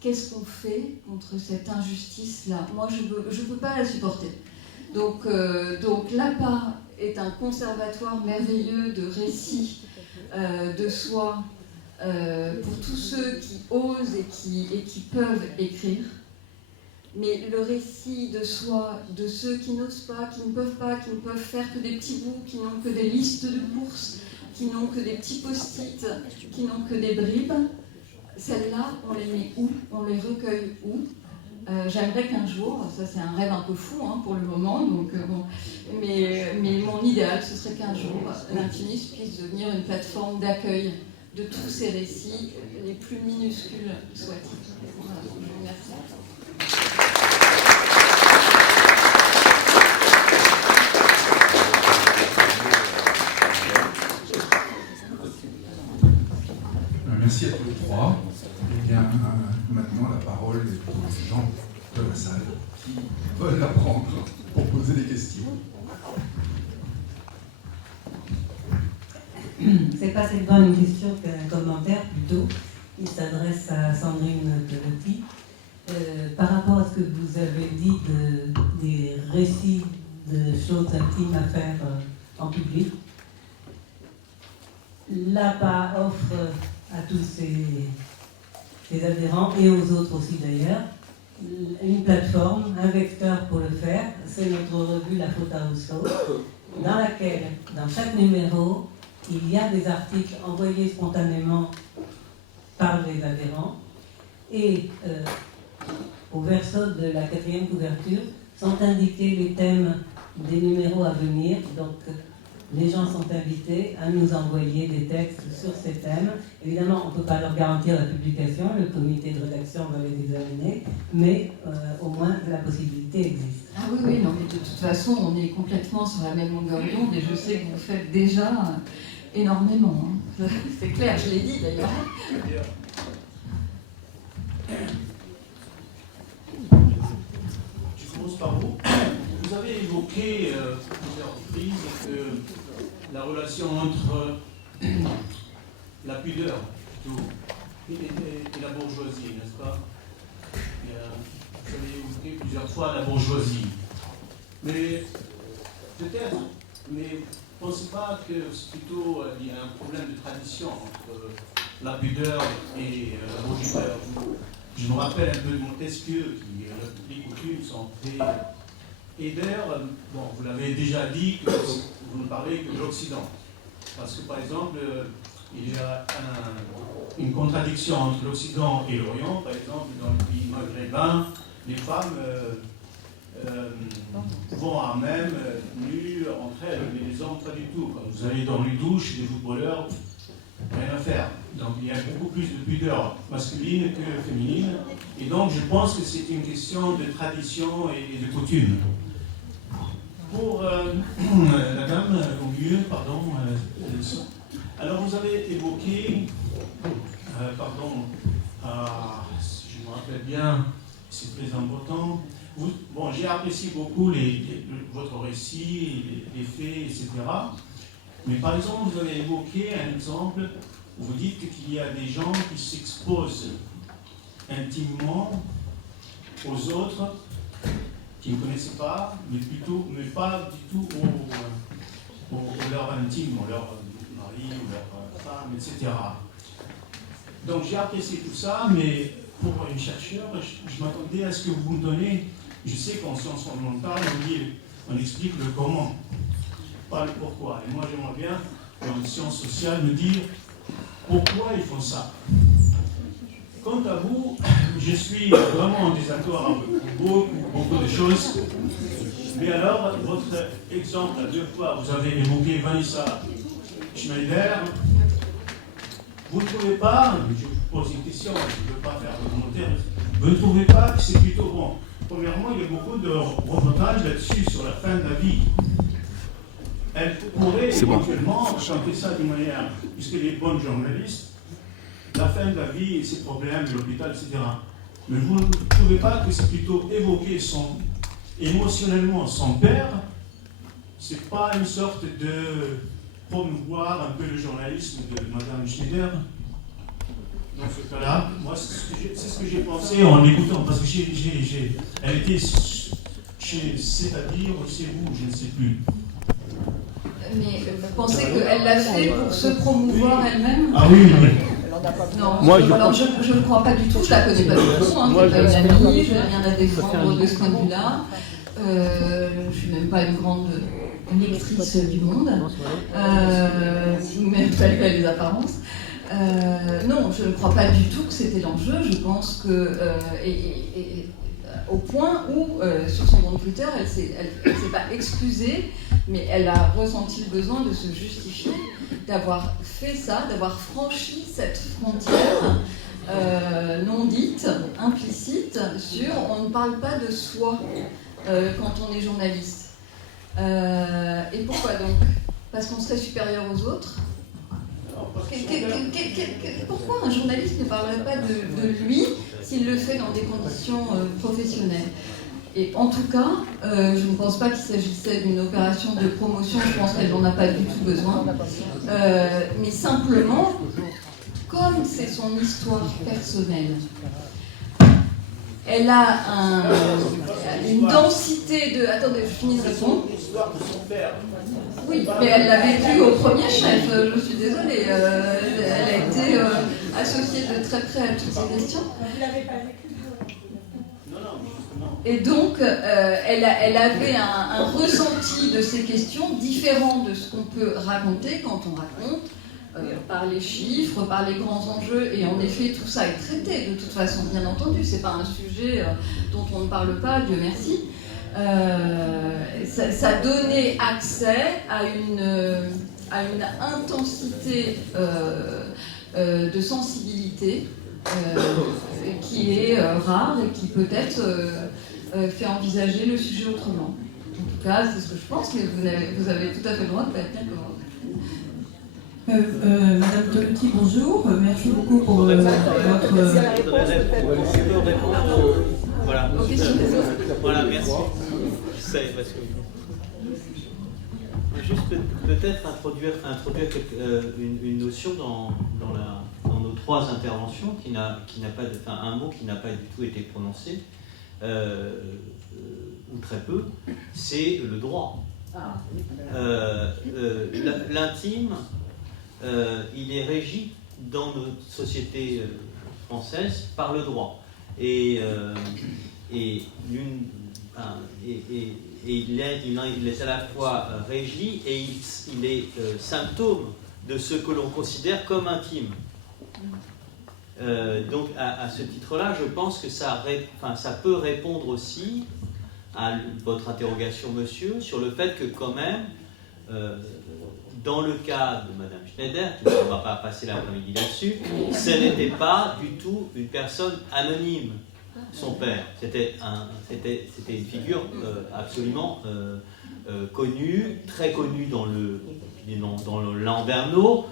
Qu'est-ce qu'on fait contre cette injustice-là? Moi, je ne peux pas la supporter. Donc l'APA est un conservatoire merveilleux de récits de soi pour tous ceux qui osent et qui peuvent écrire. Mais le récit de soi, de ceux qui n'osent pas, qui ne peuvent faire que des petits bouts, qui n'ont que des listes de courses, qui n'ont que des petits post-it, qui n'ont que des bribes, celles-là, on les met où? On les recueille où? J'aimerais qu'un jour, ça c'est un rêve un peu fou pour le moment, donc, mais mon idéal, ce serait qu'un jour, l'Intimiste puisse devenir une plateforme d'accueil de tous ces récits, les plus minuscules soient-ils. Voilà, je vous remercie. c'est pas tellement une question qu'un commentaire plutôt. Il s'adresse à Sandrine Pelotti. Par rapport à ce que vous avez dit des récits de choses intimes à faire en public, l'APA offre à tous ses adhérents et aux autres aussi d'ailleurs une plateforme, un vecteur pour le faire. C'est notre revue La Faute à Rousseau, dans laquelle, dans chaque numéro, il y a des articles envoyés spontanément par les adhérents et au verso de la 4e couverture sont indiqués les thèmes des numéros à venir. Donc les gens sont invités à nous envoyer des textes sur ces thèmes. Évidemment, on ne peut pas leur garantir la publication, le comité de rédaction va les examiner, mais au moins la possibilité existe. Ah oui, oui, non, mais de toute façon, on est complètement sur la même longueur d'onde et je sais que vous faites déjà énormément. Hein. C'est clair, je l'ai dit d'ailleurs. Je commence par vous. Vous avez évoqué plusieurs reprises que la relation entre la pudeur plutôt, et la bourgeoisie, n'est-ce pas? Vous avez évoqué plusieurs fois la bourgeoisie. Mais peut-être, mais ne pensez pas que c'est plutôt il y a un problème de tradition entre la pudeur et la bourgeoisie. Je me rappelle un peu de Montesquieu, qui les coutumes sont très... Et d'ailleurs, bon, vous l'avez déjà dit, que vous ne parlez que de l'Occident. Parce que par exemple, il y a une contradiction entre l'Occident et l'Orient. Par exemple, dans les pays maghrébins, les femmes vont à même nues entre elles, mais les hommes pas du tout. Quand vous allez dans les douches, les footballeurs, rien à faire. Donc il y a beaucoup plus de pudeur masculine que féminine. Et donc je pense que c'est une question de tradition et de coutume. Pour la dame au milieu, pardon, alors vous avez évoqué, si je me rappelle bien, c'est très important. Bon, j'ai apprécié beaucoup votre récit, les faits, etc. Mais par exemple, vous avez évoqué un exemple où vous dites qu'il y a des gens qui s'exposent intimement aux autres qui ne connaissaient pas, mais pas du tout au leur intime, au leur mari, ou leur femme, etc. Donc j'ai apprécié tout ça, mais pour un chercheur, je m'attendais à ce que vous me donniez, je sais qu'en sciences fondamentales, on explique le comment, pas le pourquoi. Et moi j'aimerais bien, en sciences sociales, me dire pourquoi ils font ça. Quant à vous, je suis vraiment en désaccord avec beaucoup de choses. Mais alors, votre exemple, la 2 fois, vous avez évoqué Vanessa Schneider. Vous ne trouvez pas, je vous pose une question, je ne veux pas faire de commentaire, vous ne trouvez pas que c'est plutôt bon? Premièrement, il y a beaucoup de reportages là-dessus, sur la fin de la vie. Elle pourrait éventuellement chanter ça d'une manière, puisqu'elle est bonne journaliste, la fin de la vie et ses problèmes, l'hôpital, etc. Mais vous ne trouvez pas que c'est plutôt évoquer émotionnellement son père? C'est pas une sorte de promouvoir un peu le journalisme de Madame Schneider? Dans ce cas-là, moi, c'est ce que j'ai pensé en l'écoutant, parce que elle était c'est-à-dire, c'est vous, je ne sais plus. Mais vous pensez qu'elle l'a fait pour se promouvoir elle-même? Ah oui, oui. Non, moi, je ne crois pas du tout, je la connais pas du tout, hein, c'est pas une amie, je n'ai rien à défendre de ce point de vue-là. Je ne suis même pas une grande lectrice du monde, même pas les apparences. Non, je ne crois pas du tout que c'était l'enjeu, je pense que, au point où, sur son compte Twitter, elle ne s'est pas excusée, mais elle a ressenti le besoin de se justifier, d'avoir fait ça, d'avoir franchi cette frontière non dite, implicite, sur on ne parle pas de soi quand on est journaliste. Et pourquoi donc? Parce qu'on serait supérieur aux autres? Pourquoi un journaliste ne parlerait pas de lui s'il le fait dans des conditions professionnelles? Et en tout cas, je ne pense pas qu'il s'agissait d'une opération de promotion, je pense qu'elle n'en a pas du tout besoin. Mais simplement, comme c'est son histoire personnelle, elle a une densité de... Attendez, je finis de répondre. L'histoire de son père. Oui, mais elle l'a vécu au premier chef, je suis désolée. Elle a été associée de très près à toutes ces questions. Vous l'avez pas vécu? Et donc, elle avait un ressenti de ces questions différent de ce qu'on peut raconter quand on raconte par les chiffres, par les grands enjeux. Et en effet, tout ça est traité de toute façon, bien entendu. C'est pas un sujet dont on ne parle pas, Dieu merci. Ça donnait accès à une intensité de sensibilité qui est rare et qui peut-être fait envisager le sujet autrement. En tout cas, c'est ce que je pense, mais vous avez tout à fait le droit de pas être d'accord. Madame Tolotti, bonjour. Merci beaucoup pour votre... Voilà. Ok, super. Voilà, merci. Je savais pas ce que juste peut-être introduire une notion dans nos trois interventions qui n'a pas un mot qui n'a pas du tout été prononcé ou très peu, c'est le droit. L'intime, il est régi dans notre société française par le droit et il est à la fois régi et il est symptôme de ce que l'on considère comme intime. Donc à ce titre-là, je pense que ça peut répondre aussi à votre interrogation, monsieur, sur le fait que quand même, dans le cas de Madame Schneider, qui ne va pas passer l'après-midi là-dessus, ce n'était pas du tout une personne anonyme. Son père, c'était une figure absolument connue, très connue dans le Lambernault,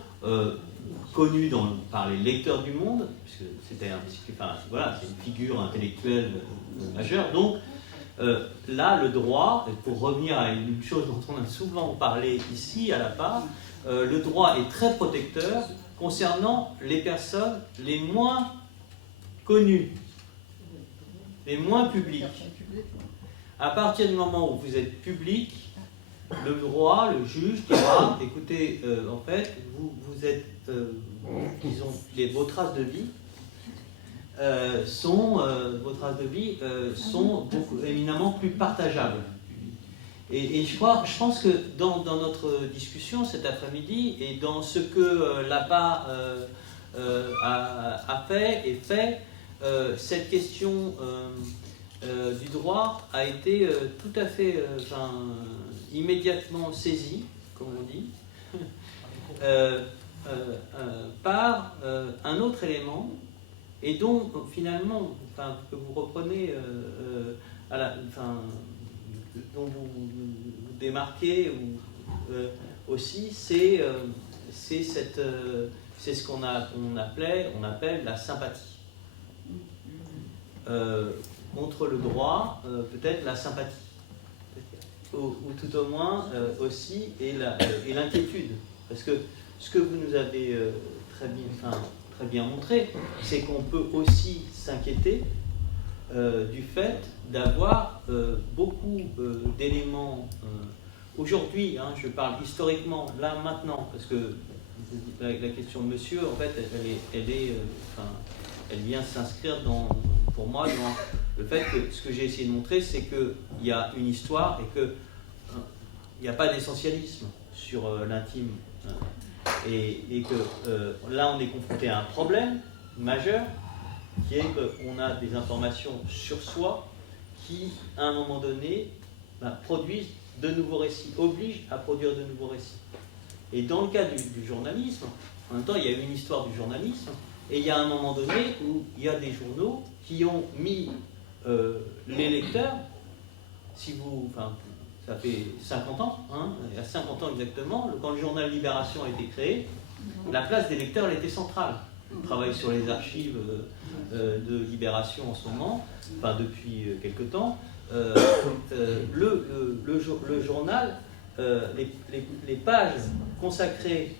connue par les lecteurs du Monde, puisque c'était c'est une figure intellectuelle majeure. Donc là, le droit, pour revenir à une chose dont on a souvent parlé ici à la part, le droit est très protecteur concernant les personnes les moins connues, les moins publics. À partir du moment où vous êtes public, le droit, le juge dira, écoutez, en fait, vous êtes, disons, vos traces de vie sont éminemment plus partageables. Et je pense que dans notre discussion cet après-midi et dans ce que l'APA a fait, cette question du droit a été tout à fait immédiatement saisie, comme on dit, par un autre élément, et dont finalement, que vous reprenez, dont vous démarquez aussi, c'est ce qu'on appelle la sympathie. Contre le droit, peut-être la sympathie, ou tout au moins aussi, et l'inquiétude. Parce que ce que vous nous avez très bien montré, c'est qu'on peut aussi s'inquiéter du fait d'avoir beaucoup d'éléments. Aujourd'hui, je parle historiquement, là, maintenant, parce que la question de monsieur, en fait, elle vient s'inscrire pour moi dans le fait que ce que j'ai essayé de montrer, c'est qu'il y a une histoire et qu'il n'y a pas d'essentialisme sur l'intime. Et que là, on est confronté à un problème majeur qui est qu'on a des informations sur soi qui, à un moment donné, produisent de nouveaux récits, obligent à produire de nouveaux récits. Et dans le cas du journalisme, en même temps, il y a une histoire du journalisme, et il y a un moment donné où il y a des journaux qui ont mis les lecteurs, ça fait 50 ans, il y a 50 ans exactement, quand le journal Libération a été créé, la place des lecteurs elle était centrale. On travaille sur les archives de Libération en ce moment, depuis quelque temps, le journal, les pages consacrées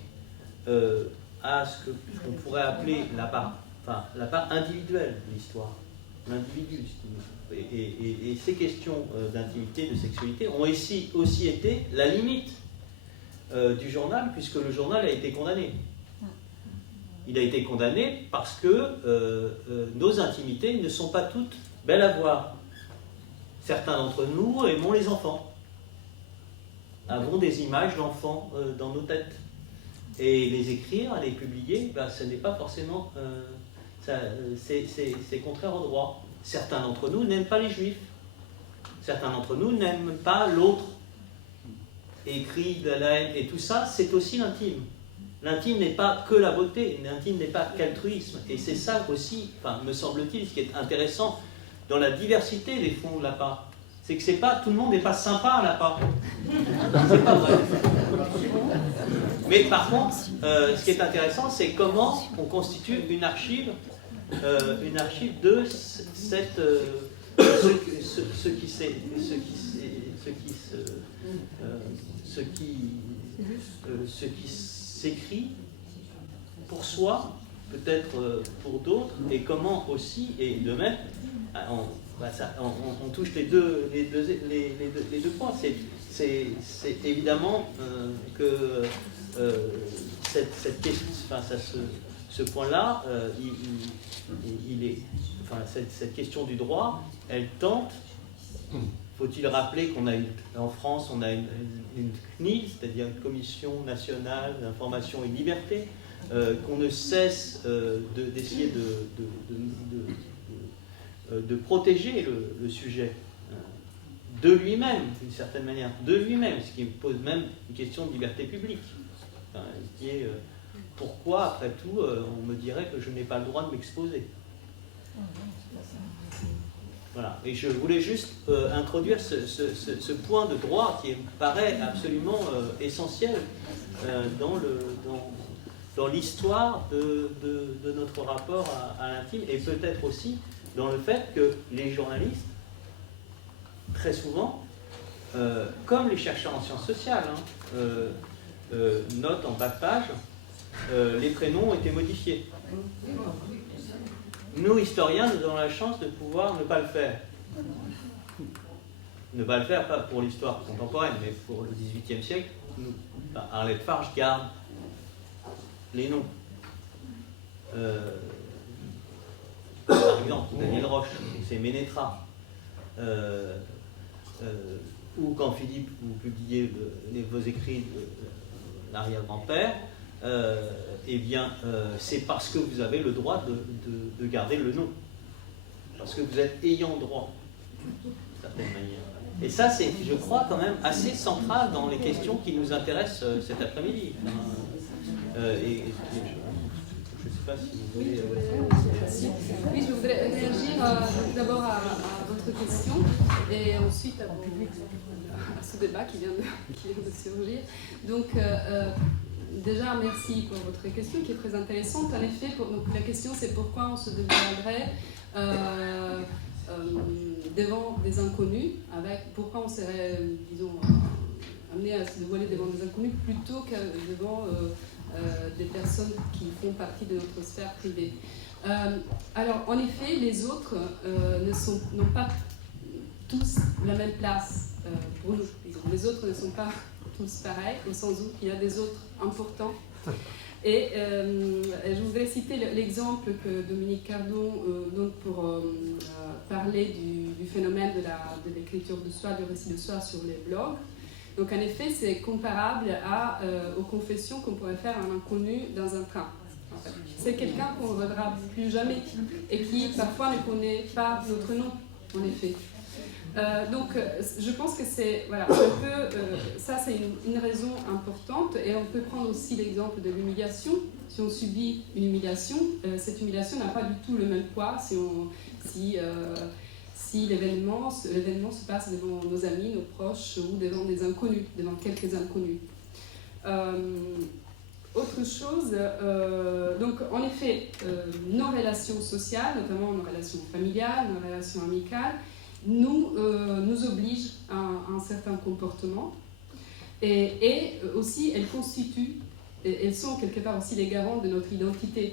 à ce qu'on pourrait appeler la part individuelle de l'histoire, l'individu, et ces questions d'intimité, de sexualité ont aussi été la limite du journal, puisque le journal a été condamné. Il a été condamné parce que nos intimités ne sont pas toutes belles à voir. Certains d'entre nous aimons les enfants, avons des images d'enfants dans nos têtes. Et les écrire, les publier, ce n'est pas forcément... c'est contraire au droit. Certains d'entre nous n'aiment pas les juifs. Certains d'entre nous n'aiment pas l'autre. Écrit de la haine. Et tout ça, c'est aussi l'intime. L'intime n'est pas que la beauté, l'intime n'est pas qu'altruisme. Et c'est ça aussi, me semble-t-il, ce qui est intéressant dans la diversité des fonds de la part. C'est que c'est pas, tout le monde n'est pas sympa à la part. C'est pas vrai. Mais par contre, ce qui est intéressant, c'est comment on constitue une archive de ce qui s'écrit pour soi, peut-être pour d'autres, et comment aussi, et de même, on touche les deux points. C'est évidemment que cette question, ce point-là, cette question du droit, elle tente. Faut-il rappeler qu'en France, on a une CNIL, c'est-à-dire une Commission nationale d'information et de liberté, qu'on ne cesse d'essayer de protéger le sujet de lui-même, d'une certaine manière, de lui-même, ce qui pose même une question de liberté publique, qui est pourquoi, après tout, on me dirait que je n'ai pas le droit de m'exposer. Voilà. Et je voulais juste introduire ce point de droit qui me paraît absolument essentiel dans l'histoire de notre rapport à l'intime, et peut-être aussi dans le fait que les journalistes, très souvent, comme les chercheurs en sciences sociales, notent en bas de page, les prénoms ont été modifiés. Nous, historiens, nous avons la chance de pouvoir ne pas le faire. Ne pas le faire, pas pour l'histoire contemporaine, mais pour le XVIIIe siècle. Arlette Farge garde les noms. Par exemple, Daniel Roche, c'est Ménétra. Ou quand Philippe, vous publiez vos écrits de l'arrière-grand-père, c'est parce que vous avez le droit de garder le nom. Parce que vous êtes ayant droit, d'une certaine manière. Et ça, c'est, je crois, quand même assez central dans les questions qui nous intéressent cet après-midi. Je ne sais pas si vous voulez... Oui, je voudrais réagir d'abord à votre question et ensuite à ce débat qui vient de surgir. Donc, déjà, merci pour votre question qui est très intéressante. En effet, donc, la question c'est pourquoi on se dévoilerait devant des inconnus, pourquoi on serait, disons, amené à se dévoiler devant des inconnus plutôt que devant des personnes qui font partie de notre sphère privée. Alors, en effet, les autres n'ont pas tous la même place pour nous. Les autres ne sont pas tous pareils, au sens où il y a des autres importants. Et je voudrais citer l'exemple que Dominique Cardon donne pour parler du phénomène de l'écriture de soi, du récit de soi sur les blogs. Donc en effet, c'est comparable aux confessions qu'on pourrait faire à un inconnu dans un train. En fait. C'est quelqu'un qu'on ne reverra plus jamais et qui parfois ne connaît pas notre nom, en effet. Donc je pense que c'est ça c'est une raison importante, et on peut prendre aussi l'exemple de l'humiliation. Si on subit une humiliation, cette humiliation n'a pas du tout le même poids si l'événement se passe devant nos amis, nos proches ou devant des inconnus, devant quelques inconnus. Autre chose, donc en effet, nos relations sociales, notamment nos relations familiales, nos relations amicales, nous oblige à un certain comportement. Et aussi, elles sont quelque part aussi les garants de notre identité.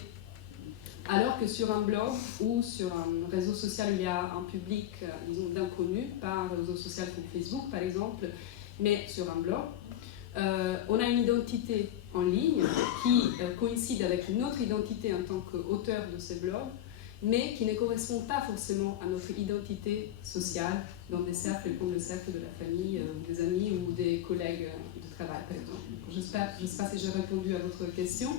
Alors que sur un blog ou sur un réseau social, il y a un public, disons, d'inconnus, pas un réseau social comme Facebook par exemple, mais sur un blog, on a une identité en ligne qui coïncide avec notre identité en tant qu'auteur de ces blogs, mais qui ne correspond pas forcément à notre identité sociale dans des cercles comme le cercle de la famille, des amis ou des collègues de travail, par exemple. Je ne sais pas si j'ai répondu à votre question.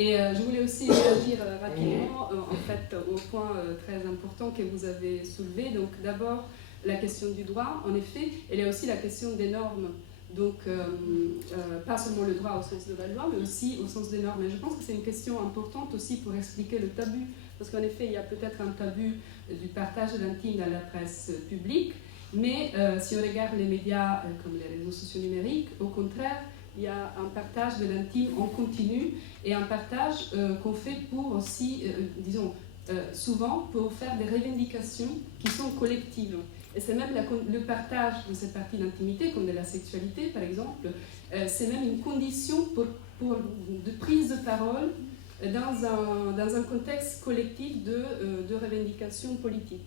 Et je voulais aussi réagir rapidement en fait, au point très important que vous avez soulevé. Donc d'abord, la question du droit, en effet, elle est aussi la question des normes. Donc, pas seulement le droit au sens de la loi, mais aussi au sens des normes. Et je pense que c'est une question importante aussi pour expliquer le tabou. Parce qu'en effet, il y a peut-être un tabou du partage de l'intime dans la presse publique, mais si on regarde les médias comme les réseaux sociaux numériques, au contraire, il y a un partage de l'intime en continu et un partage qu'on fait pour aussi, disons, souvent pour faire des revendications qui sont collectives. Et c'est même le partage de cette partie d'intimité, comme de la sexualité par exemple, c'est même une condition de prise de parole dans un contexte collectif de revendication politique.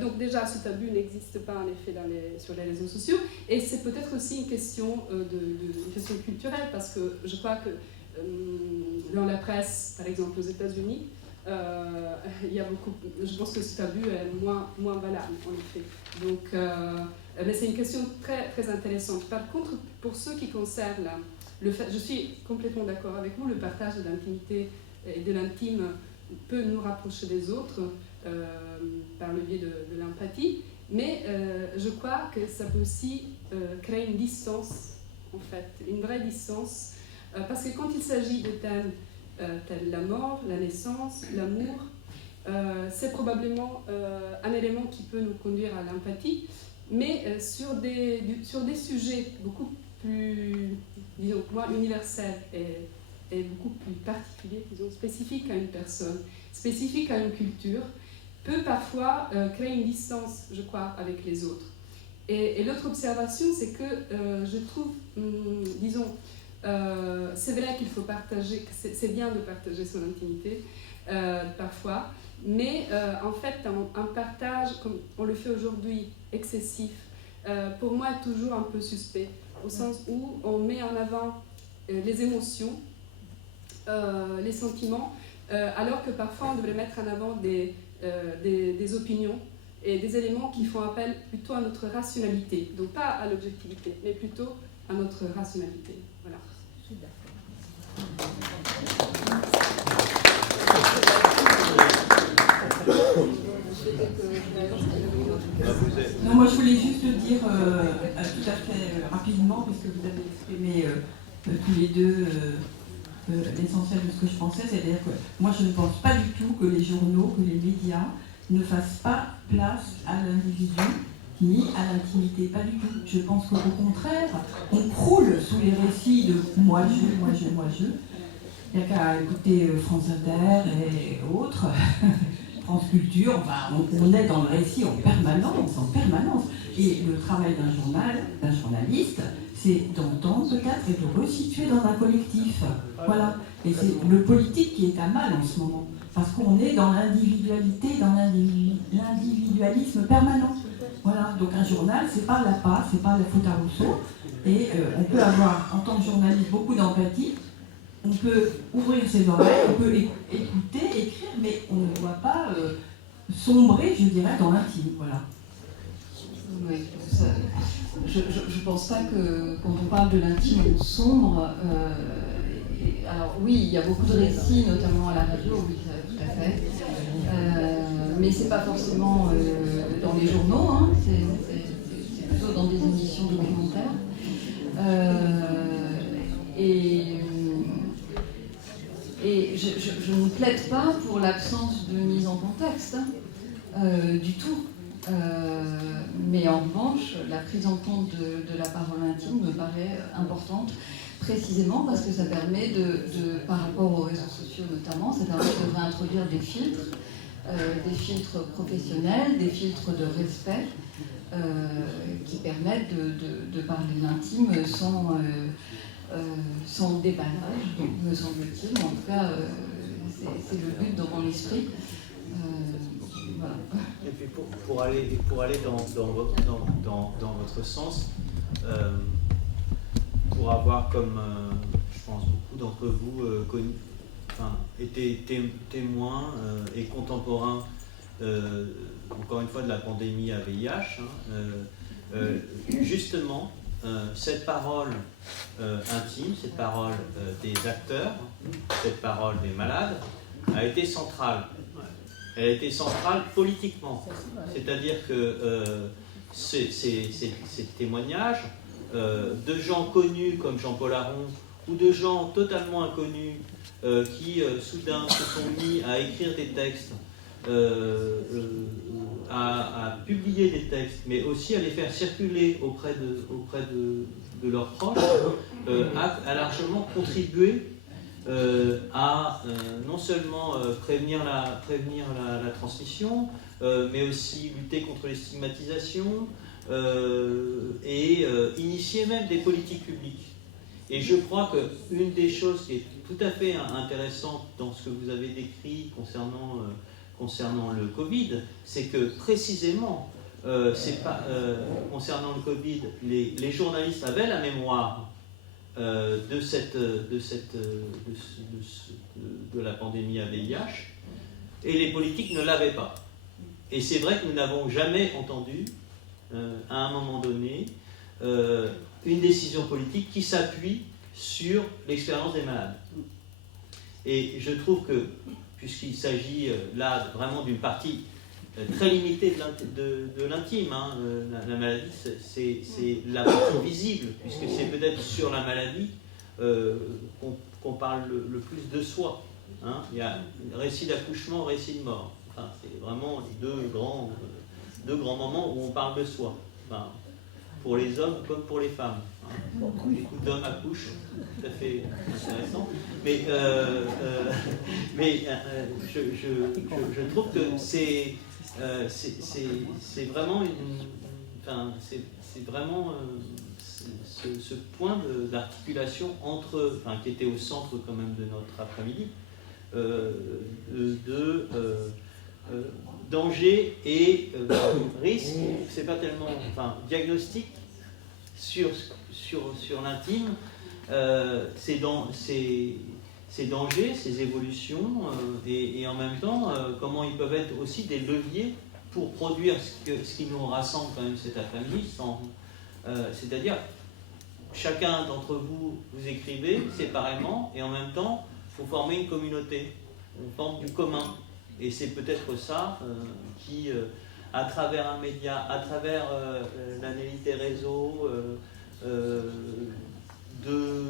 Donc déjà, ce tabou n'existe pas en effet sur les réseaux sociaux, et c'est peut-être aussi une question, une question culturelle, parce que je crois que dans la presse, par exemple aux États-Unis, il y a beaucoup, je pense que ce tabou est moins valable en effet. Donc, mais c'est une question très, très intéressante. Par contre, pour ce qui concerne le fait, je suis complètement d'accord avec vous, le partage de l'intimité et de l'intime peut nous rapprocher des autres par le biais de l'empathie, mais je crois que ça peut aussi créer une distance, en fait, une vraie distance, parce que quand il s'agit de thèmes tels la mort, la naissance, l'amour, c'est probablement un élément qui peut nous conduire à l'empathie, mais sur des sujets beaucoup plus, disons, universels et beaucoup plus particuliers, disons, spécifiques à une personne, spécifiques à une culture, peut parfois créer une distance, je crois, avec les autres. Et l'autre observation, c'est que je trouve, disons, c'est vrai qu'il faut partager, c'est bien de partager son intimité, parfois, mais en fait, un partage, comme on le fait aujourd'hui, excessif, pour moi est toujours un peu suspect, au sens où on met en avant les émotions, les sentiments, alors que parfois on devrait mettre en avant des opinions et des éléments qui font appel plutôt à notre rationalité, donc pas à l'objectivité, mais plutôt à notre rationalité. Voilà. Je suis d'accord. Non, moi je voulais juste dire tout à fait rapidement, puisque vous avez exprimé tous les deux l'essentiel de ce que je pensais, c'est-à-dire que moi je ne pense pas du tout que les journaux, que les médias ne fassent pas place à l'individu ni à l'intimité, pas du tout. Je pense qu'au contraire, on croule sous les récits de moi je. Il n'y a qu'à écouter France Inter et autres, France Culture, enfin on est dans le récit en permanence. Et le travail d'un journaliste, c'est d'entendre peut-être et de resituer dans un collectif. Voilà. Et c'est le politique qui est à mal en ce moment. Parce qu'on est dans l'individualité, dans l'individualisme permanent. Voilà. Donc un journal, c'est pas l'appât, c'est pas la faute à Rousseau. Et on peut avoir, en tant que journaliste, beaucoup d'empathie. On peut ouvrir ses oreilles, on peut écouter, écrire, mais on ne doit pas sombrer, je dirais, dans l'intime. Voilà. Oui, je ne pense pas que quand on parle de l'intime, on sombre. Alors oui, il y a beaucoup de récits, notamment à la radio, oui, tout à fait. Mais c'est pas forcément dans les journaux, hein, c'est plutôt dans des émissions documentaires. Et je ne plaide pas pour l'absence de mise en contexte, du tout. Mais en revanche, la prise en compte de la parole intime me paraît importante, précisément parce que ça permet par rapport aux réseaux sociaux notamment, ça permet de réintroduire des filtres des filtres professionnels, des filtres de respect qui permettent de parler de l'intime sans déballage, donc, me semble-t-il. En tout cas, c'est le but dans mon esprit. Voilà. Et puis pour aller dans votre sens, pour avoir, comme je pense beaucoup d'entre vous été témoins et contemporains, encore une fois, de la pandémie à VIH, justement, cette parole intime, cette parole des acteurs, cette parole des malades, a été centrale. Elle a été centrale politiquement. C'est-à-dire que ces témoignages de gens connus comme Jean-Paul Aron ou de gens totalement inconnus qui soudain se sont mis à écrire des textes, à publier des textes, mais aussi à les faire circuler auprès de leurs proches, a largement contribué à non seulement prévenir la transmission, mais aussi lutter contre les stigmatisations et initier même des politiques publiques. Et je crois qu'une des choses qui est tout à fait intéressante dans ce que vous avez décrit concernant le Covid, c'est que précisément, concernant le Covid, les journalistes avaient la mémoire de la pandémie à VIH, et les politiques ne l'avaient pas. Et c'est vrai que nous n'avons jamais entendu, à un moment donné, une décision politique qui s'appuie sur l'expérience des malades. Et je trouve que, puisqu'il s'agit là vraiment d'une partie très limitée de l'intime, hein, la maladie, c'est la partie visible, puisque c'est peut-être sur la maladie qu'on parle le plus de soi. Hein. Il y a récit d'accouchement, récit de mort. Enfin, c'est vraiment les deux grands moments où on parle de soi. Enfin, pour les hommes comme pour les femmes. Hein. Beaucoup d'hommes accouchent, tout à fait intéressant. Mais je trouve que c'est vraiment ce point d'articulation qui était au centre quand même de notre après-midi, danger et risque. C'est pas tellement diagnostic sur l'intime, ces dangers, ces évolutions, et en même temps comment ils peuvent être aussi des leviers pour produire ce qui nous rassemble quand même cet après-midi, c'est-à-dire chacun d'entre vous écrivez séparément et en même temps vous formez une communauté, une forme du commun, et c'est peut-être ça qui à travers un média, à travers l'analyse des réseaux, de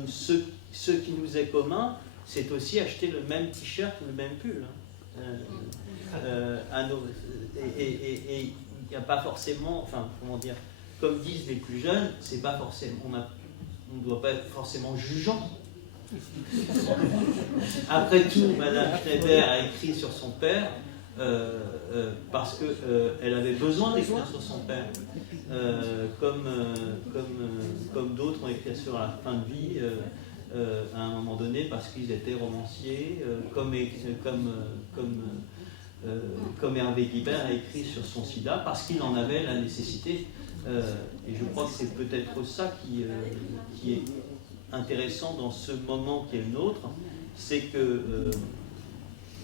ce qui nous est commun, c'est aussi acheter le même t-shirt ou le même pull. Et il n'y a pas forcément, comme disent les plus jeunes, c'est pas forcément, on ne doit pas être forcément jugeant. Après tout, Madame Schneider a écrit sur son père parce qu'elle avait besoin d'écrire sur son père, comme d'autres ont écrit sur la fin de vie à un moment donné parce qu'ils étaient romanciers, comme Hervé Guibert a écrit sur son sida parce qu'il en avait la nécessité. Et je crois que c'est peut-être ça qui est intéressant dans ce moment qui est le nôtre, c'est que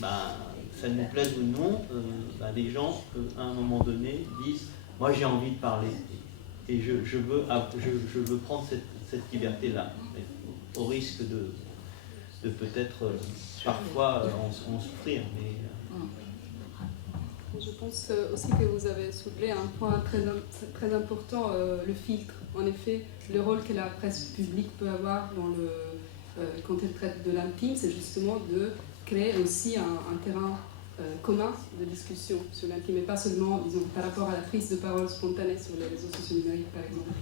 ça nous plaise ou non, les gens à un moment donné disent moi j'ai envie de parler et je veux prendre cette liberté-là, au risque de peut-être parfois en souffrir. Je pense aussi que vous avez soulevé un point très important, le filtre. En effet, le rôle que la presse publique peut avoir quand elle traite de l'intime, c'est justement de créer aussi un terrain commun de discussion sur l'intime, et pas seulement, disons, par rapport à la prise de parole spontanée sur les réseaux sociaux numériques, par exemple.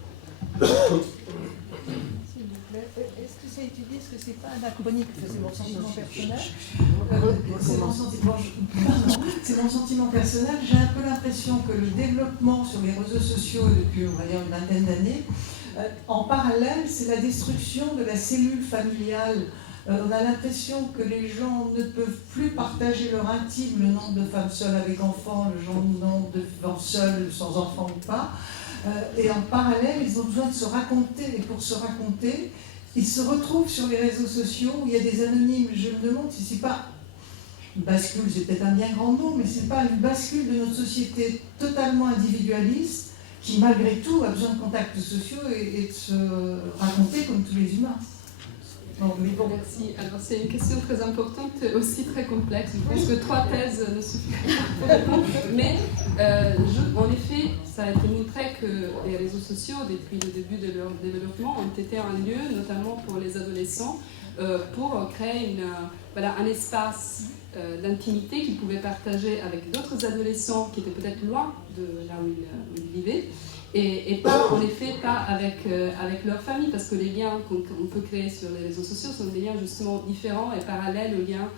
S'il vous plaît, est-ce que c'est étudié, est-ce que c'est pas anachronique? C'est mon sentiment personnel. C'est mon sentiment personnel. J'ai un peu l'impression que le développement sur les réseaux sociaux depuis, on va dire, une vingtaine d'années, en parallèle, c'est la destruction de la cellule familiale. On a l'impression que les gens ne peuvent plus partager leur intime, le nombre de femmes seules avec enfants, le nombre de femmes seules sans enfants ou pas. Et en parallèle, ils ont besoin de se raconter. Et pour se raconter, ils se retrouvent sur les réseaux sociaux où il y a des anonymes. Je me demande si c'est pas une bascule, c'est peut-être un bien grand mot, mais c'est pas une bascule de notre société totalement individualiste qui, malgré tout, a besoin de contacts sociaux et de se raconter comme tous les humains. Merci. Alors c'est une question très importante, aussi très complexe. Je pense que 3 thèses ne suffisent pas pour répondre. Mais en effet, ça a été montré que les réseaux sociaux, depuis le début de leur développement, ont été un lieu, notamment pour les adolescents, pour créer un espace d'intimité qu'ils pouvaient partager avec d'autres adolescents qui étaient peut-être loin de là où ils vivaient. Et pas, en effet, pas avec leur famille, parce que les liens qu'on peut créer sur les réseaux sociaux sont des liens justement différents et parallèles aux liens.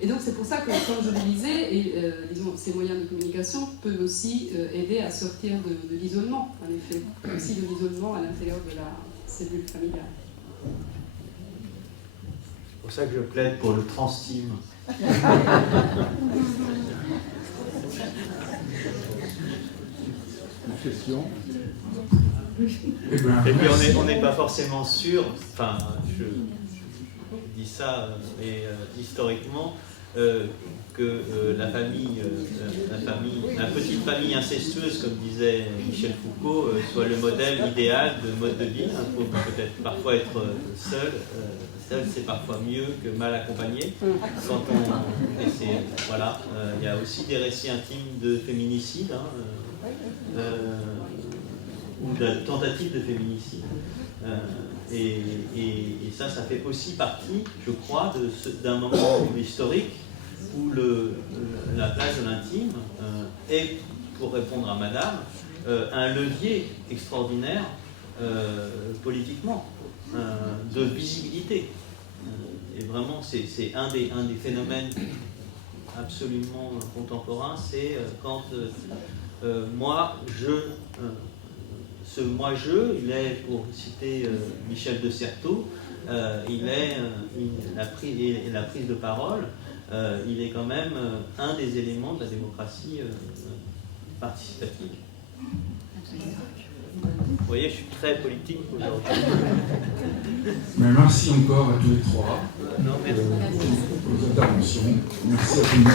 Et donc c'est pour ça que, comme je le disais, disons, ces moyens de communication peuvent aussi aider à sortir de l'isolement, en effet, aussi de l'isolement à l'intérieur de la cellule familiale. C'est pour ça que je plaide pour le trans-team. Question. Et puis on n'est pas forcément sûr, enfin je dis ça, mais historiquement, que la petite famille incestueuse, comme disait Michel Foucault, soit le modèle idéal de mode de vie. Il faut peut-être parfois être seul. Seul, c'est parfois mieux que mal accompagné. Quand voilà, il y a aussi des récits intimes de féminicide. Ou de tentative de féminicide. Et ça fait aussi partie, je crois, d'un moment historique où la place de l'intime est, pour répondre à Madame, un levier extraordinaire politiquement, de visibilité. Et vraiment, c'est un des phénomènes absolument contemporains, c'est quand ce moi-je, il est, pour citer Michel de Certeau, il est la prise de parole, il est quand même un des éléments de la démocratie participative. Vous voyez, je suis très politique aujourd'hui. Mais merci encore à tous les trois pour vos interventions. Merci à tout le monde.